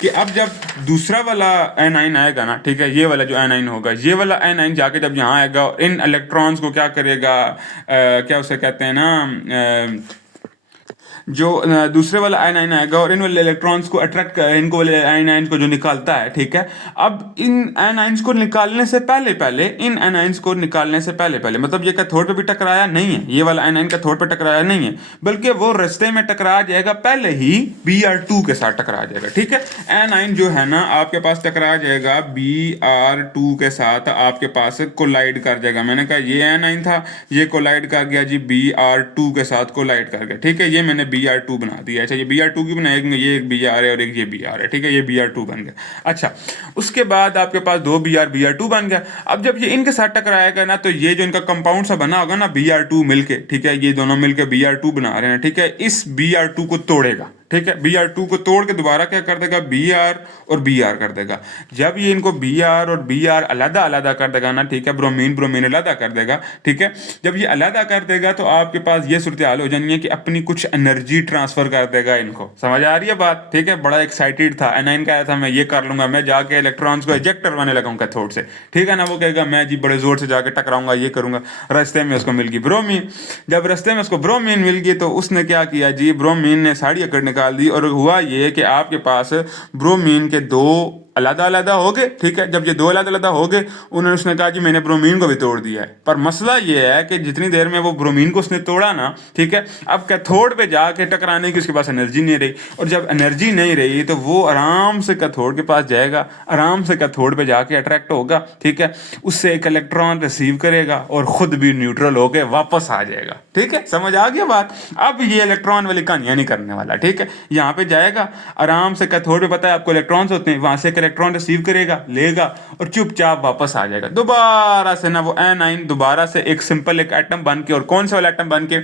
कि अब जब दूसरा वाला एनाइन आएगा ना, ठीक है, ये वाला जो एनाइन होगा, ये वाला एनाइन जाके जब यहाँ आएगा और इन इलेक्ट्रॉन्स को क्या करेगा, क्या उसे कहते हैं ना, जो दूसरे वाला आयनाइन आएगा और इन वाले इलेक्ट्रॉन्स को अट्रैक्ट, इनको वाले आयनाइंस को जो निकालता है, ठीक है। अब इन आयनाइंस को निकालने से पहले इन आयनाइंस को निकालने से पहले मतलब ये कैथोड पे भी टकराया नहीं है, ये वाला आयनाइन कैथोड पे टकराया नहीं है, बल्कि वो रास्ते में टकरा जाएगा, पहले ही Br2 के साथ टकरा जाएगा, ठीक है। एनाइन जो है ना आपके पास टकरा जाएगा Br2 के साथ, आपके पास कोलाइड कर जाएगा। मैंने कहा ये एनाइन था, ये कोलाइड कर गया जी Br2 के साथ कोलाइड कर गया, ठीक है। ये मैंने Br2 बना दिया। अच्छा, ये Br2 क्यों बनाया, ये एक Br है और एक ये Br है, ठीक है, ये Br2 बन गया। अच्छा, उसके बाद आपके पास 2 Br2 बन गया। अब जब ये इनके साथ टकराएगा ना तो ये जो इनका कंपाउंड सा बना होगा ना Br2 मिलके, ठीक है, ये दोनों मिलके Br2 बना रहे हैं, ठीक है, इस Br2 को तोड़ेगा, ठीक है। Br2 को तोड़ के दोबारा क्या कर देगा, Br और Br कर देगा। जब ये इनको Br और Br अलग अलग कर देगा ना, ठीक है, ब्रोमीन ब्रोमीन अलग कर देगा, ठीक है। जब ये अलग कर देगा तो आपके पास ये सूरत हाल हो जानी है कि अपनी कुछ एनर्जी ट्रांसफर कर देगा इनको। समझ आ रही है बात, ठीक है। बड़ा एक्साइटेड था एनाइन, कहा था मैं ये कर लूंगा, मैं जाके इलेक्ट्रॉन्स को इजेक्ट करवाने लगा कैथोड से, ठीक है ना। वो कहेगा मैं जी बड़े जोर से जाके टकराऊंगा, ये करूंगा। रास्ते में उसको मिल गई ब्रोमीन। जब रास्ते में उसको ब्रोमीन मिल गई तो उसने क्या किया जी, ब्रोमीन ने साड़ी अकड़ निकाल दी और हुआ ये कि आपके पास ब्रोमीन के 2 अलग अलग हो गए, ठीक है। जब ये 2 अलग अलग हो गए उन्होंने उसने कहा जी मैंने ब्रोमीन को भी तोड़ दिया है। पर मसला ये है कि जितनी देर में वो ब्रोमीन को उसने तोड़ा ना, ठीक है, अब कैथोड पे जाके टकराने की उसके पास एनर्जी नहीं रही, और जब एनर्जी नहीं रही तो वो आराम से कैथोड के पास जाएगा, आराम से कैथोड पे जाके अट्रैक्ट होगा, ठीक है, उससे एक इलेक्ट्रॉन रिसीव करेगा और खुद भी न्यूट्रल होके वापस आ जाएगा, ठीक है। समझ आ गया बात। अब ये इलेक्ट्रॉन वाली कहानियां नहीं करने वाला, ठीक है। यहाँ पे जाएगा आराम से, कैथोड पे पता है आपको इलेक्ट्रॉन्स होते हैं, वहां से इलेक्ट्रॉन रिसीव करेगा, लेगा और चुपचाप वापस आ जाएगा। दोबारा से ना वो एनाइन दोबारा से एक सिंपल एक एटम बन के, और कौन सा वाला एटम बन के,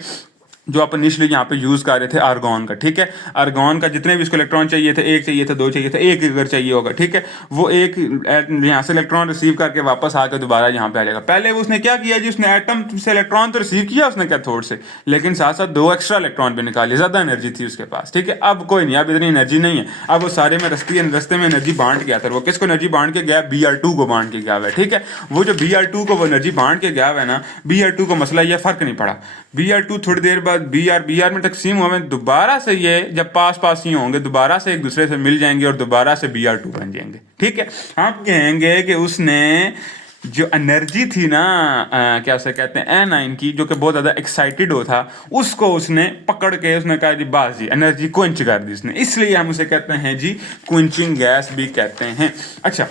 जो अपन इनिशियली यहाँ पे यूज कर रहे थे आर्गॉन का, ठीक है। आर्गॉन का जितने भी इसको इलेक्ट्रॉन चाहिए थे, 1 चाहिए था, 2 चाहिए था, 1 अगर चाहिए होगा, ठीक है, वो एक यहाँ से इलेक्ट्रॉन रिसीव करके वापस आकर दोबारा यहाँ पे आ जाएगा। पहले उसने क्या किया जी, उसने एटम से इलेक्ट्रॉन तो रिसीव किया उसने कैथोड से, लेकिन साथ साथ 2 एक्स्ट्रा इलेक्ट्रॉन भी निकाले, ज्यादा एनर्जी थी उसके पास, ठीक है। अब कोई नहीं, अब इतनी एनर्जी नहीं है, अब वो सारे में रस्ते में एनर्जी बांट गया था। वो किसको एनर्जी बांट के गया, Br2 को बांट के गया हुआ है, ठीक है। वो जो Br2 को वो एनर्जी बांट के गया हुआ है ना, Br2 को मसला यह फर्क नहीं पड़ा। Br2 थोड़ी देर बाद Br में तकसीम हुए, दोबारा से ये जब पास ही होंगे दोबारा से एक दूसरे से मिल जाएंगे और दोबारा से Br2 बन जाएंगे, ठीक है। आप कहेंगे कि उसने जो एनर्जी थी ना क्या उसे कहते हैं एनाइन की, जो कि बहुत ज़्यादा एक्साइटेड हो था, उसको उसने पकड़ के उसने कहा जी बस जी एनर्जी क्विंच कर दी उसने, इसलिए हम उसे कहते हैं जी क्विंचिंग गैस भी कहते हैं। अच्छा,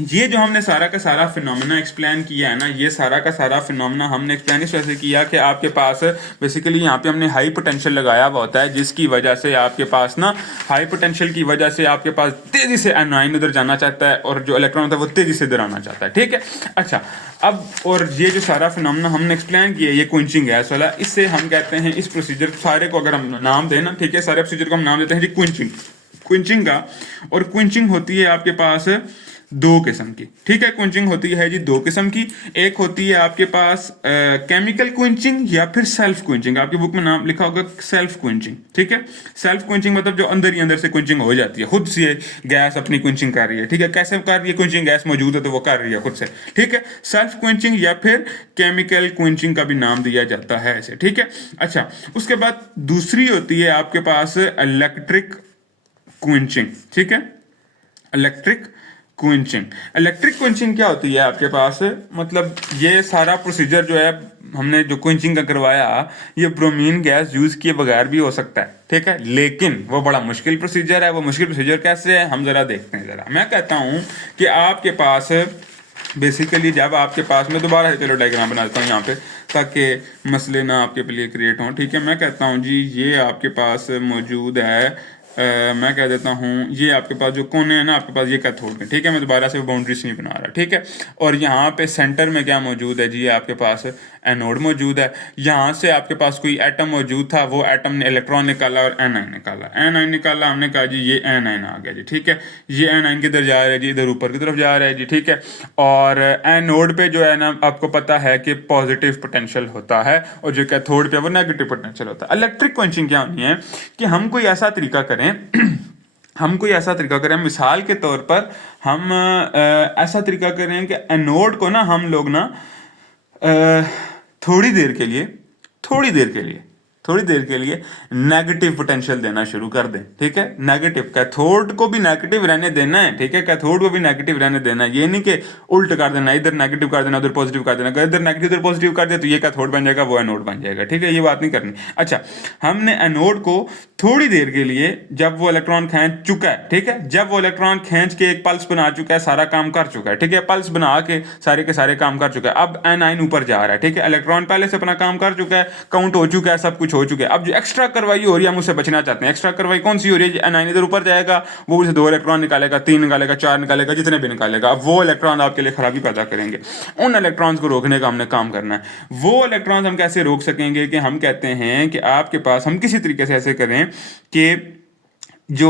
ये जो हमने सारा का सारा फिनोमेना एक्सप्लेन किया है ना, ये सारा का सारा फिनोमेना हमने एक्सप्लेन इस वजह से किया कि आपके पास बेसिकली यहाँ पे हमने हाई पोटेंशियल लगाया हुआ होता है, जिसकी वजह से आपके पास ना हाई पोटेंशियल की वजह से आपके पास तेजी से एनाइन उधर जाना चाहता है और जो इलेक्ट्रॉन होता है वो तेजी से इधर आना चाहता है, ठीक है। अच्छा, अब और ये जो सारा फिनोमेना हमने एक्सप्लेन किया ये क्विंचिंग गैस वाला, इससे हम कहते हैं इस प्रोसीजर सारे को अगर हम नाम देना, ठीक है, सारे प्रोसीजर को हम नाम देते हैं जी क्विंचिंग का। और क्विंचिंग होती है आपके पास दो किस्म की, ठीक है, क्विंचिंग होती है जी दो किस्म की। एक होती है आपके पास केमिकल क्विंचिंग या फिर सेल्फ क्विंचिंग, आपकी बुक में नाम लिखा होगा सेल्फ क्विंचिंग, ठीक है। सेल्फ क्विंचिंग मतलब जो अंदर ही अंदर से क्विंचिंग हो जाती है, खुद से गैस अपनी क्विंचिंग कर रही है, ठीक है। कैसे कर रही है क्विंचिंग, गैस मौजूद है तो वो कर रही है खुद से, ठीक है। सेल्फ क्विंचिंग या फिर केमिकल क्विंचिंग का भी नाम दिया जाता है ऐसे, ठीक है। अच्छा, उसके बाद दूसरी होती है आपके पास इलेक्ट्रिक क्विंचिंग, ठीक है। इलेक्ट्रिक क्विंचिंग क्या होती है आपके पास, मतलब ये सारा प्रोसीजर जो है हमने जो क्विंचिंग का करवाया, ये ब्रोमीन गैस यूज किए बगैर भी हो सकता है, ठीक है, लेकिन वो बड़ा मुश्किल प्रोसीजर है। वो मुश्किल प्रोसीजर कैसे है हम जरा देखते हैं। जरा मैं कहता हूं कि आपके पास बेसिकली जब आपके पास, मैं दोबारा चलो डायग्राम बना देता हूँ यहाँ पे ताकि मसले ना आपके लिए क्रिएट हों, ठीक है। मैं कहता हूँ जी ये आपके पास मौजूद है, मैं कह देता हूँ ये आपके पास जो कोने है ना आपके पास ये कैथोड में, ठीक है, मैं दोबारा से बाउंड्रीज नहीं बना रहा, ठीक है। और यहाँ पे सेंटर में क्या मौजूद है जी, आपके पास एनोड मौजूद है। यहाँ से आपके पास कोई एटम मौजूद था, वो एटम ने इलेक्ट्रॉन निकाला और एनाइन निकाला, हमने कहा जी ये एनाइन आ गया जी, ठीक है। ये एनाइन किधर जा रहा है जी, इधर ऊपर की तरफ जा रहा है जी, ठीक है। और एनोड पे जो है ना आपको पता है कि पॉजिटिव पोटेंशियल होता है और जो कैथोड पे वो नेगेटिव पोटेंशियल होता है। इलेक्ट्रिक क्वेंचिंग क्या होनी है कि हम कोई ऐसा तरीका करें मिसाल के तौर पर हम ऐसा तरीका करें कि एनोड को ना हम लोग ना थोड़ी देर के लिए नेगेटिव पोटेंशियल देना शुरू कर दें, ठीक है। नेगेटिव कैथोड को भी नेगेटिव रहने देना है, ठीक है, कैथोड को भी नेगेटिव रहने देना है। ये नहीं कि उल्ट कर देना, इधर नेगेटिव कर देना उधर पॉजिटिव कर देना, इधर नेगेटिव उधर पॉजिटिव कर दिया तो ये कैथोड बन जाएगा वो एनोड बन जाएगा, ठीक है, ये बात नहीं करनी। अच्छा, हमने एनोड को थोड़ी देर के लिए, जब वो इलेक्ट्रॉन खींच चुका है, ठीक है, जब वो इलेक्ट्रॉन खींच के एक पल्स बना चुका है, सारा काम कर चुका है, ठीक है, पल्स बना के सारे काम कर चुका है, अब एनाइन ऊपर जा रहा है, ठीक है, इलेक्ट्रॉन पहले से अपना काम कर चुका है, काउंट हो चुका है, सब कुछ हो चुका है। अब जो एक्स्ट्रा कार्रवाई हो रही है हम उससे बचना चाहते हैं। एक्स्ट्रा कार्रवाई कौन सी हो रही है, एनाइन इधर ऊपर जाएगा, वो उसे 2 इलेक्ट्रॉन निकालेगा, 3 निकालेगा, 4 निकालेगा, जितने भी निकालेगा, अब वो इलेक्ट्रॉन आपके लिए खराबी पैदा करेंगे। उन इलेक्ट्रॉन्स को रोकने का हमने काम करना है। वो इलेक्ट्रॉन्स हम कैसे रोक सकेंगे कि हम कहते हैं कि आपके पास हम किसी तरीके से ऐसे करें कि जो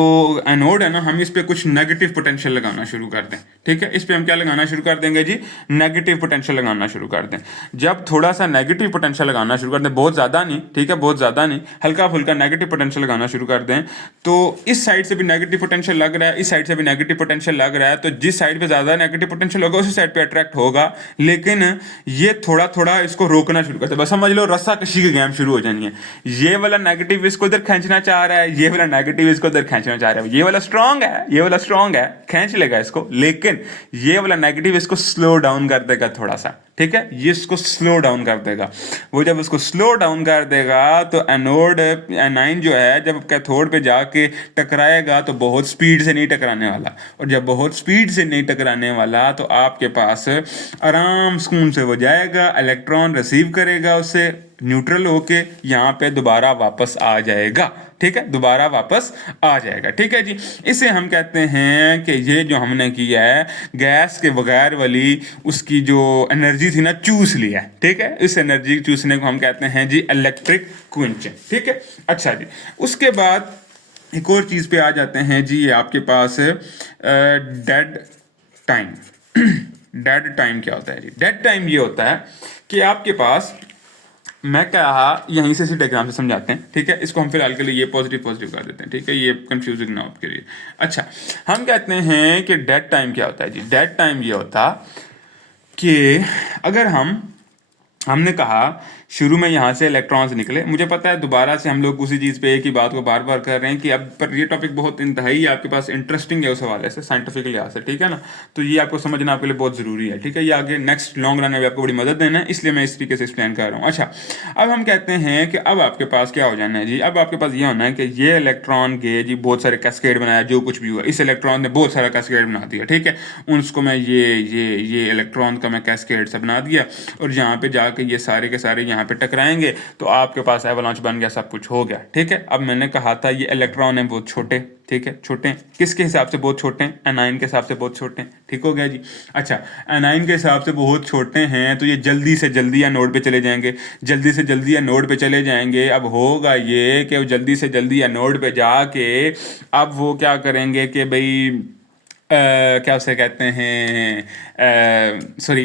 एनोड है ना हम इस पे कुछ नेगेटिव पोटेंशियल लगाना शुरू कर दें, ठीक है। इस पे हम क्या लगाना शुरू कर देंगे जी, नेगेटिव पोटेंशियल लगाना शुरू कर दें। जब थोड़ा सा नेगेटिव पोटेंशियल लगाना शुरू कर दें, बहुत ज़्यादा नहीं, ठीक है, बहुत ज़्यादा नहीं, हल्का फुल्का नेगेटिव पोटेंशियल लगाना शुरू कर दें, तो इस साइड से भी नेगेटिव पोटेंशियल लग रहा है, इस साइड से भी नेगेटिव पोटेंशियल लग रहा है, तो जिस साइड पर ज़्यादा नेगेटिव पोटेंशियल होगा उसी साइड पर अट्रैक्ट होगा। लेकिन ये थोड़ा थोड़ा इसको रोकना शुरू करते हैं, बस समझ लो रस्सा कशी की गेम शुरू हो जानी है। ये वाला नेगेटिव इसको इधर खींचना चाह रहा है, ये वाला नेगेटिव इसको इधर खींचना चाह रहा है, ये वाला स्ट्रांग है, खींच लेगा इसको, लेकिन ये वाला नेगेटिव इसको स्लो डाउन कर देगा थोड़ा सा, ठीक है, ये इसको स्लो डाउन कर देगा। वो जब इसको स्लो डाउन कर देगा तो एनोड एनाइन जो है जब कैथोड पे जाके टकराएगा तो बहुत स्पीड से नहीं टकराने वाला, और जब बहुत स्पीड से नहीं टकराने वाला तो आपके पास आराम सुकून से वो जाएगा, इलेक्ट्रॉन रिसीव करेगा, उससे न्यूट्रल होके यहाँ पे दोबारा वापस आ जाएगा, ठीक है, दोबारा वापस आ जाएगा, ठीक है जी। इसे हम कहते हैं कि ये जो हमने किया है गैस के बगैर वाली उसकी जो एनर्जी थी ना चूस लिया है, ठीक है, इस एनर्जी चूसने को हम कहते हैं जी इलेक्ट्रिक क्विंचिंग, ठीक है। अच्छा जी, उसके बाद एक और चीज़ पे आ जाते हैं जी, आपके पास डेड टाइम। डेड टाइम क्या होता है जी, डेड टाइम ये होता है कि आपके पास, मैं कहा यहीं से इसी डायग्राम से समझाते हैं, ठीक है, इसको हम फिलहाल के लिए ये पॉजिटिव कर देते हैं, ठीक है, ये कंफ्यूजिंग ना हो आपके लिए। अच्छा, हम कहते हैं कि डेड टाइम क्या होता है जी, डेड टाइम ये होता कि अगर हमने कहा शुरू में यहाँ से इलेक्ट्रॉन्स निकले। मुझे पता है दोबारा से हम लोग उसी चीज़ पे एक ही बात को बार बार कर रहे हैं कि अब पर ये टॉपिक बहुत इंतहाई आपके पास इंटरेस्टिंग है उस हवाले से, साइंटिफिक लिहाज से, ठीक है ना। तो ये आपको समझना आपके लिए बहुत ज़रूरी है, ठीक है। ये आगे नेक्स्ट लॉन्ग रन में आपको बड़ी मदद देना है, इसलिए मैं इस तरीके से एक्सप्लेन कर रहा हूँ। अच्छा, अब हम कहते हैं कि अब आपके पास क्या हो जाना है जी, अब आपके पास ये होना है कि ये इलेक्ट्रॉन के जी बहुत सारे कैस्केड बनाया, जो कुछ भी हुआ इस इलेक्ट्रॉन ने बहुत सारा कैस्केड बना दिया, ठीक है। उसको मैं ये इलेक्ट्रॉन का मैं कैस्केड सा बना दिया, और यहाँ पे जाके ये सारे के सारे यहाँ पे टकराएंगे, तो आपके पास एवलांच बन गया, सब कुछ हो गया, ठीक है। अब मैंने कहा था ये इलेक्ट्रॉन है बहुत छोटे, ठीक है, छोटे किसके हिसाब से बहुत छोटे हैं, एनाइन के हिसाब से बहुत छोटे हैं, ठीक हो गया जी। अच्छा, एनाइन के हिसाब से बहुत छोटे हैं तो ये जल्दी से जल्दी या नोड पे चले जाएंगे, जल्दी से जल्दी या नोड पे चले जाएंगे। अब होगा ये कि वो जल्दी से जल्दी या नोड पे जाके अब वो क्या करेंगे कि भाई क्या उसे कहते हैं, सॉरी,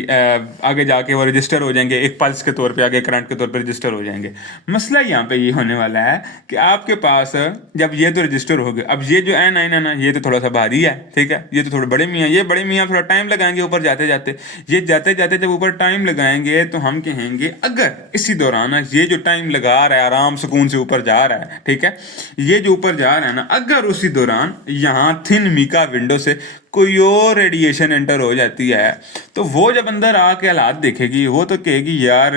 आगे जाके वो रजिस्टर हो जाएंगे एक पल्स के तौर पे, आगे करंट के तौर पे रजिस्टर हो जाएंगे। मसला यहाँ पे ये होने वाला है कि आपके पास जब ये तो रजिस्टर हो गए, अब ये जो एनाइन है ना, ये तो थोड़ा सा भारी है, ठीक है, ये तो थोड़े बड़े मियाँ, ये बड़े मियाँ थोड़ा टाइम लगाएंगे ऊपर जाते जाते। ये जाते जाते जब ऊपर टाइम लगाएंगे तो हम कहेंगे अगर इसी दौरान ये जो टाइम लगा रहा है, आराम सुकून से ऊपर जा रहा है, ठीक है, ये जो ऊपर जा रहा है ना, अगर उसी दौरान यहाँ थिन मीका विंडो से कोई और रेडिएशन एंटर हो जाती है, तो वो जब अंदर आके हालात देखेगी, वो तो कहेगी यार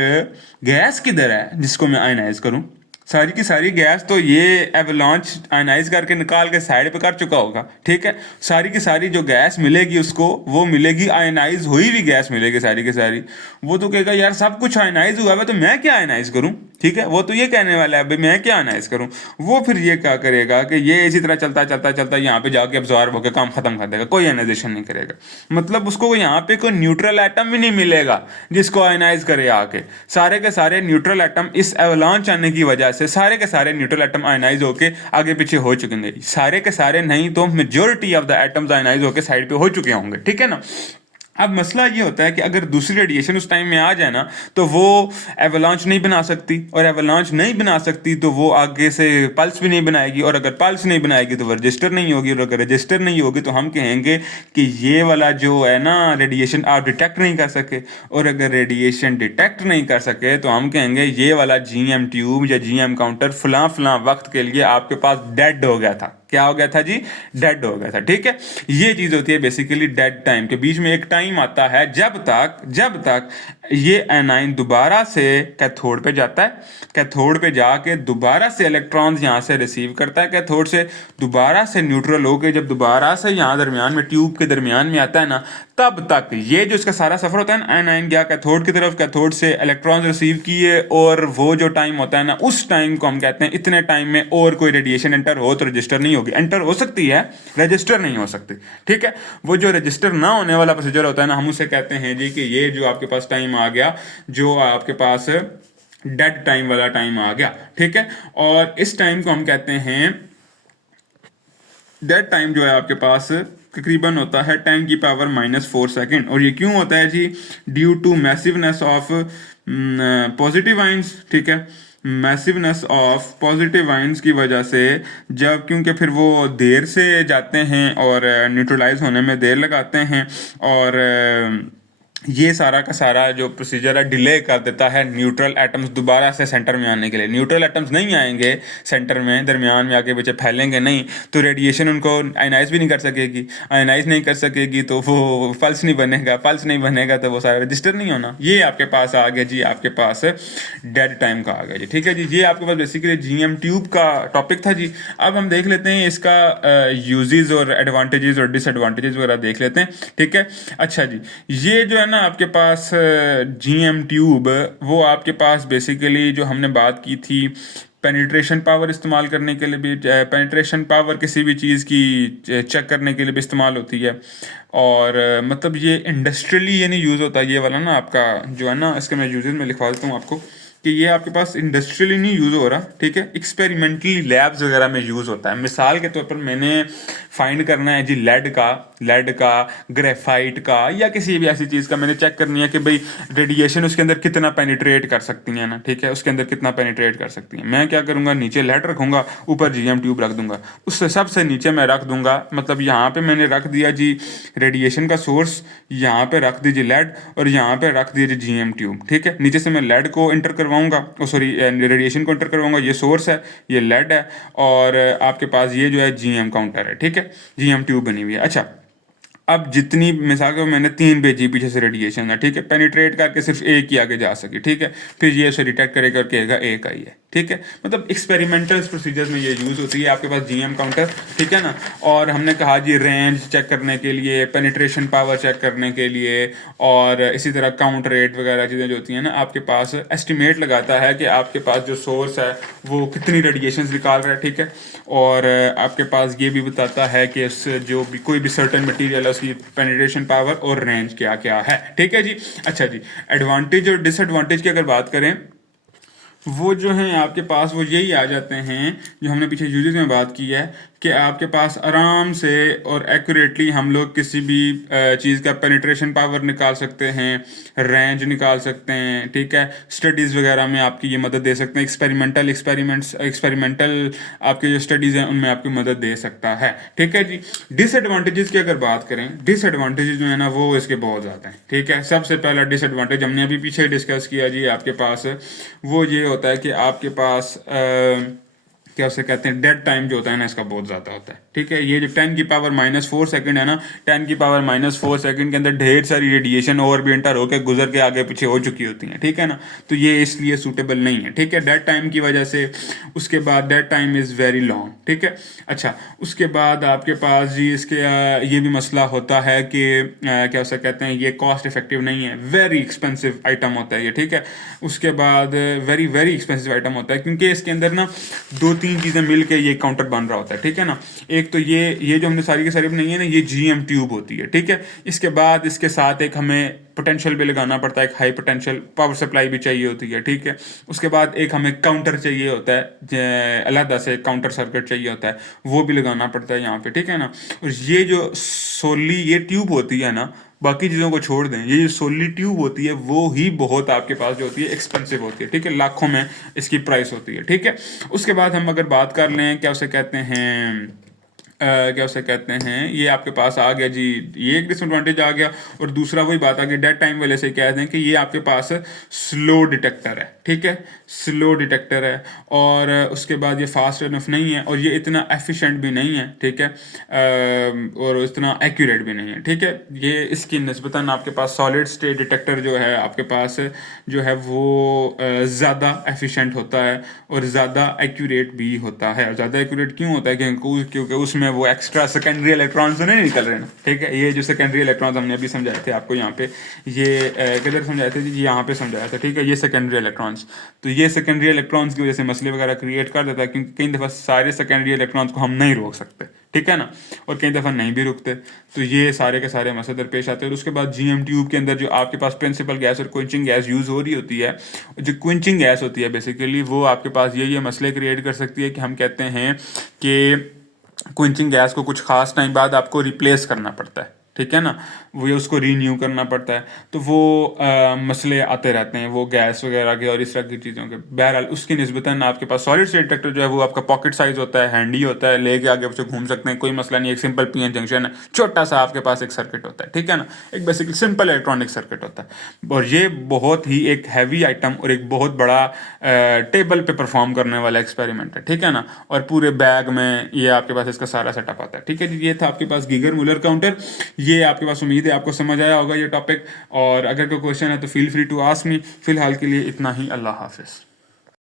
गैस किधर है जिसको मैं आयनाइज करूं। सारी की सारी गैस तो ये एवलांच आयनाइज करके निकाल के साइड पे कर चुका होगा, ठीक है। सारी की सारी जो गैस मिलेगी उसको, वो मिलेगी आयनाइज हुई हुई गैस मिलेगी सारी की सारी। वो तो कहेगा यार सब कुछ आयनाइज हुआ है तो मैं क्या आयनाइज करूं, ठीक है। वो तो ये कहने वाला है भाई मैं क्या आयनाइज करूं। वो फिर ये क्या करेगा कि ये इसी तरह चलता चलता चलता यहाँ पे जाके अब्जॉर्ब होकर काम खत्म कर देगा, कोई आयनाइजेशन नहीं करेगा। मतलब उसको यहाँ पे कोई न्यूट्रल एटम भी नहीं मिलेगा जिसको आयनाइज करे आके। सारे के सारे न्यूट्रल एटम इस एवलांच आने की वजह से सारे के सारे न्यूट्रल एटम आयनाइज होके आगे पीछे हो चुके हैं। सारे के सारे नहीं तो majority of the atoms ionise होके साइड पे हो चुके होंगे, ठीक है ना। अब मसला ये होता है कि अगर दूसरी रेडिएशन उस टाइम में आ जाए ना, तो वो एवलांच नहीं बना सकती, और एवलांच नहीं बना सकती तो वो आगे से पल्स भी नहीं बनाएगी, और अगर पल्स नहीं बनाएगी तो वो रजिस्टर नहीं होगी, और अगर रजिस्टर नहीं होगी तो हम कहेंगे कि ये वाला जो है ना रेडिएशन आप डिटेक्ट नहीं कर सके, और अगर रेडिएशन डिटेक्ट नहीं कर सके तो हम कहेंगे ये वाला जीएम ट्यूब या जीएम काउंटर फलां फलां वक्त के लिए आपके पास डेड हो गया था। क्या हो गया था जी, डेड हो गया था, ठीक है। ये चीज होती है बेसिकली डेड टाइम के बीच में एक टाइम आता है जब तक ये एनाइन दोबारा से कैथोड पे जाता है, कैथोड पे जाके दोबारा से इलेक्ट्रॉन्स यहाँ से रिसीव करता है, कैथोड से दोबारा से न्यूट्रल होके जब दोबारा से यहाँ दरमियान में ट्यूब के दरमियान में आता है ना, तब तक ये जो इसका सारा सफर होता है ना, एनाइन गया कैथोड की तरफ, कैथोड से इलेक्ट्रॉन्स रिसीव किए, और वो जो टाइम होता है ना, उस टाइम को हम कहते हैं इतने टाइम में और कोई रेडिएशन एंटर हो तो रजिस्टर नहीं होगी। एंटर हो सकती है, रजिस्टर नहीं हो सकती, ठीक है। वो जो रजिस्टर ना होने वाला प्रोसीजर होता है ना, हम उसे कहते हैं जी कि ये जो आपके पास टाइम आ गया, जो आपके पास डेड टाइम वाला टाइम आ गया, ठीक है। और इस टाइम को हम कहते हैं डेड टाइम, जो है आपके पास तकरीबन होता है 10⁻⁻⁴ सेकेंड। और ये क्यों होता है जी, due to massiveness of positive ions, ठीक है, मैसिवनेस ऑफ पॉजिटिव आइंस की वजह से, जब क्योंकि फिर वो देर से जाते हैं और न्यूट्रलाइज होने में देर लगाते हैं, और ये सारा का सारा जो प्रोसीजर है डिले कर देता है न्यूट्रल एटम्स दोबारा से सेंटर में आने के लिए। न्यूट्रल एटम्स नहीं आएंगे सेंटर में, दरमियान में आगे पीछे फैलेंगे नहीं, तो रेडिएशन उनको आयनाइज भी नहीं कर सकेगी, आयनाइज नहीं कर सकेगी तो वो पल्स नहीं बनेगा, पल्स नहीं बनेगा तो वो सारा रजिस्टर नहीं होना। ये आपके पास आ गया जी, आपके पास डेड टाइम का आ गया जी, ठीक है जी। ये आपके पास बेसिकली जीएम ट्यूब का टॉपिक था जी। अब हम देख लेते हैं इसका यूजेस और एडवांटेजेस और डिसएडवांटेजेस वगैरह देख लेते हैं, ठीक है। अच्छा जी, ये जो है ना आपके पास जीएम ट्यूब, वो आपके पास बेसिकली जो हमने बात की थी पेनिट्रेशन पावर इस्तेमाल करने के लिए भी, पेनिट्रेशन पावर किसी भी चीज़ की चेक करने के लिए भी इस्तेमाल होती है। और मतलब ये इंडस्ट्रियली यानी यूज़ होता है ये वाला ना आपका जो है ना, इसके मैं यूजेस में लिखवा देता हूँ आपको कि ये आपके पास इंडस्ट्रियली नहीं यूज़ हो रहा, ठीक है, एक्सपेरिमेंटली लैब्स वगैरह में यूज़ होता है। मिसाल के तौर पर मैंने फाइंड करना है जी लेड का लेड का, ग्रेफाइट का, या किसी भी ऐसी चीज़ का मैंने चेक करनी है कि भाई रेडिएशन उसके अंदर कितना पेनिट्रेट कर सकती है ना, ठीक है, उसके अंदर कितना पेनिट्रेट कर सकती है। मैं क्या करूँगा, नीचे लेड रखूँगा, ऊपर GM ट्यूब रख दूंगा, उससे सबसे नीचे मैं रख दूंगा, मतलब यहाँ पे मैंने रख दिया जी रेडिएशन का सोर्स, यहाँ पे रख दीजिए लेड, और यहाँ पे रख दीजिए GM ट्यूब, ठीक है। नीचे से मैं लेड को इंटर करवाऊंगा, सॉरी रेडिएशन को इंटर करवाऊंगा, ये सोर्स है, ये लेड है, और आपके पास ये जो है GM काउंटर है, ठीक है, GM ट्यूब बनी हुई है। अच्छा, अब जितनी मिसाल के मैंने 3 भेजी पीछे से रेडिएशन है, ठीक है, पेनिट्रेट करके सिर्फ एक ही आगे जा सके, ठीक है, फिर ये उसे डिटेक्ट करेगा और कहेगा एक आई है, ठीक है। मतलब एक्सपेरिमेंटल प्रोसीजर्स में ये यूज होती है। आपके पास GM काउंटर, ठीक है ना, और हमने कहा जी रेंज चेक करने के लिए, पेनिट्रेशन पावर चेक करने के लिए, और इसी तरह काउंट रेट वगैरह चीज़ें जो होती हैं ना, आपके पास एस्टिमेट लगाता है कि आपके पास जो सोर्स है वो कितनी रेडिएशन निकाल रहा है, ठीक है, और आपके पास ये भी बताता है कि जो भी कोई भी सर्टेन मटेरियल है उसकी पेनिट्रेशन पावर और रेंज क्या क्या है, ठीक है जी। अच्छा जी, एडवांटेज और डिसएडवांटेज की अगर बात करें, वो जो हैं आपके पास वो यही आ जाते हैं जो हमने पीछे यूजेस में बात की है, कि आपके पास आराम से और एक्यूरेटली हम लोग किसी भी चीज़ का पेनिट्रेशन पावर निकाल सकते हैं, रेंज निकाल सकते हैं, ठीक है, स्टडीज़ वगैरह में आपकी ये मदद दे सकते हैं, एक्सपेरिमेंटल आपके जो स्टडीज़ हैं उनमें आपकी मदद दे सकता है, ठीक है जी। डिसएडवांटेजेस की अगर बात करें, डिसएडवांटेजेस जो है ना वो इसके बहुत ज़्यादा हैं, ठीक है। सबसे पहला डिसएडवांटेज हमने अभी पीछे डिस्कस किया जी, आपके पास वो ये होता है कि आपके पास क्या उसे कहते हैं, डेड टाइम जो होता है ना इसका बहुत ज़्यादा होता है, ठीक है। ये जो 10⁻⁻4 सेकंड है ना, 10⁻⁻4 सेकंड के अंदर ढेर सारी रेडिएशन और भी इंटर होकर गुजर के आगे पीछे हो चुकी होती हैं, ठीक है ना, तो ये इसलिए सूटेबल नहीं है, ठीक है, डेड टाइम की वजह से। उसके बाद dead time is very long, ठीक है। अच्छा, उसके बाद आपके पास जी इसके ये भी मसला होता है कि क्या उसे कहते हैं, ये कॉस्ट इफेक्टिव नहीं है, वेरी एक्सपेंसिव आइटम होता है ये, ठीक है। उसके बाद वेरी वेरी एक्सपेंसिव आइटम होता है, क्योंकि इसके अंदर ना 2-3 चीज़ें मिल के ये काउंटर बन रहा होता है, ठीक है ना। एक तो ये जो हमने सारी की सारी बनाई है ना, ये GM ट्यूब होती है, ठीक है। इसके बाद इसके साथ एक हमें पोटेंशियल भी लगाना पड़ता है, एक हाई पोटेंशियल पावर सप्लाई भी चाहिए होती है, ठीक है। उसके बाद एक हमें काउंटर चाहिए होता है, अलग से काउंटर सर्किट चाहिए होता है, वो भी लगाना पड़ता है यहाँ पे, ठीक है ना। और ये जो सोली ये ट्यूब होती है ना, बाकी चीज़ों को छोड़ दें, ये जो सोली ट्यूब होती है वो ही बहुत आपके पास जो होती है एक्सपेंसिव होती है, ठीक है, लाखों में इसकी प्राइस होती है, ठीक है। उसके बाद हम अगर बात कर लें क्या उसे कहते हैं, क्या उसे कहते हैं, ये आपके पास आ गया जी, ये एक डिसएडवांटेज आ गया। और दूसरा वही बात आ गई डेड टाइम वाले से कह दें कि ये आपके पास स्लो डिटेक्टर है, ठीक है, स्लो डिटेक्टर है, और उसके बाद ये फास्ट इनफ नहीं है, और ये इतना एफिशिएंट भी नहीं है, ठीक है, और इतना एक्यूरेट भी नहीं है, ठीक है। ये इसकी निस्बतन आपके पास सॉलिड स्टेट डिटेक्टर जो है आपके पास जो है वो ज़्यादा एफिशिएंट होता है और ज़्यादा एक्यूरेट भी होता है। ज़्यादा एक्यूरेट क्यों होता है, क्योंकि उसमें वो एक्स्ट्रा सेकेंडरी इलेक्ट्रॉन्स तो नहीं निकल रहे ना, ठीक है। ये जो सेकेंडरी इलेक्ट्रॉन्स हमने अभी समझाए थे आपको यहाँ पे, ये किधर समझाए थे जी, यहाँ पे समझाया था, ठीक है, ये सेकेंडरी इलेक्ट्रॉन्स। तो ये सेकेंडरी इलेक्ट्रॉन्स की वजह से मसले वगैरह क्रिएट कर देता है, क्योंकि कई दफ़ा सारे सेकेंडरी इलेक्ट्रॉन्स को हम नहीं रोक सकते, ठीक है ना, और कई दफ़ा नहीं भी रुकते, तो ये सारे के सारे मसले दरपेश आते हैं। और उसके बाद GM ट्यूब के अंदर जो आपके पास प्रिंसिपल गैस और क्विंचिंग गैस यूज़ हो रही होती है, जो क्विंचिंग गैस होती है बेसिकली वो आपके पास ये मसले क्रिएट कर सकती है कि हम कहते हैं कि क्विंचिंग गैस को कुछ खास टाइम बाद आपको रिप्लेस करना पड़ता है, ठीक है ना, वो उसको रीन्यू करना पड़ता है, तो वो मसले आते रहते हैं वो गैस वगैरह के और इस तरह की चीज़ों के। बहरहाल उसकी निस्बतन आपके पास सॉलिड स्टेट डिटेक्टर जो है वो आपका पॉकेट साइज होता है, हैंडी होता है, लेके आगे उसे घूम सकते हैं, कोई मसला नहीं, एक सिंपल PN जंक्शन है, छोटा सा आपके पास एक सर्किट होता है, ठीक है ना, एक बेसिकली सिंपल इलेक्ट्रॉनिक सर्किट होता है। और ये बहुत ही एक हैवी आइटम और एक बहुत बड़ा टेबल पे परफॉर्म करने वाला एक्सपेरिमेंट है, ठीक है ना, और पूरे बैग में ये आपके पास इसका सारा सेटअप आता है, ठीक है जी। ये था आपके पास गीगर मुलर काउंटर, ये आपके पास उम्मीद है आपको समझ आया होगा ये टॉपिक, और अगर कोई क्वेश्चन है तो feel free to ask me. फिलहाल के लिए इतना ही, अल्लाह हाफिज़।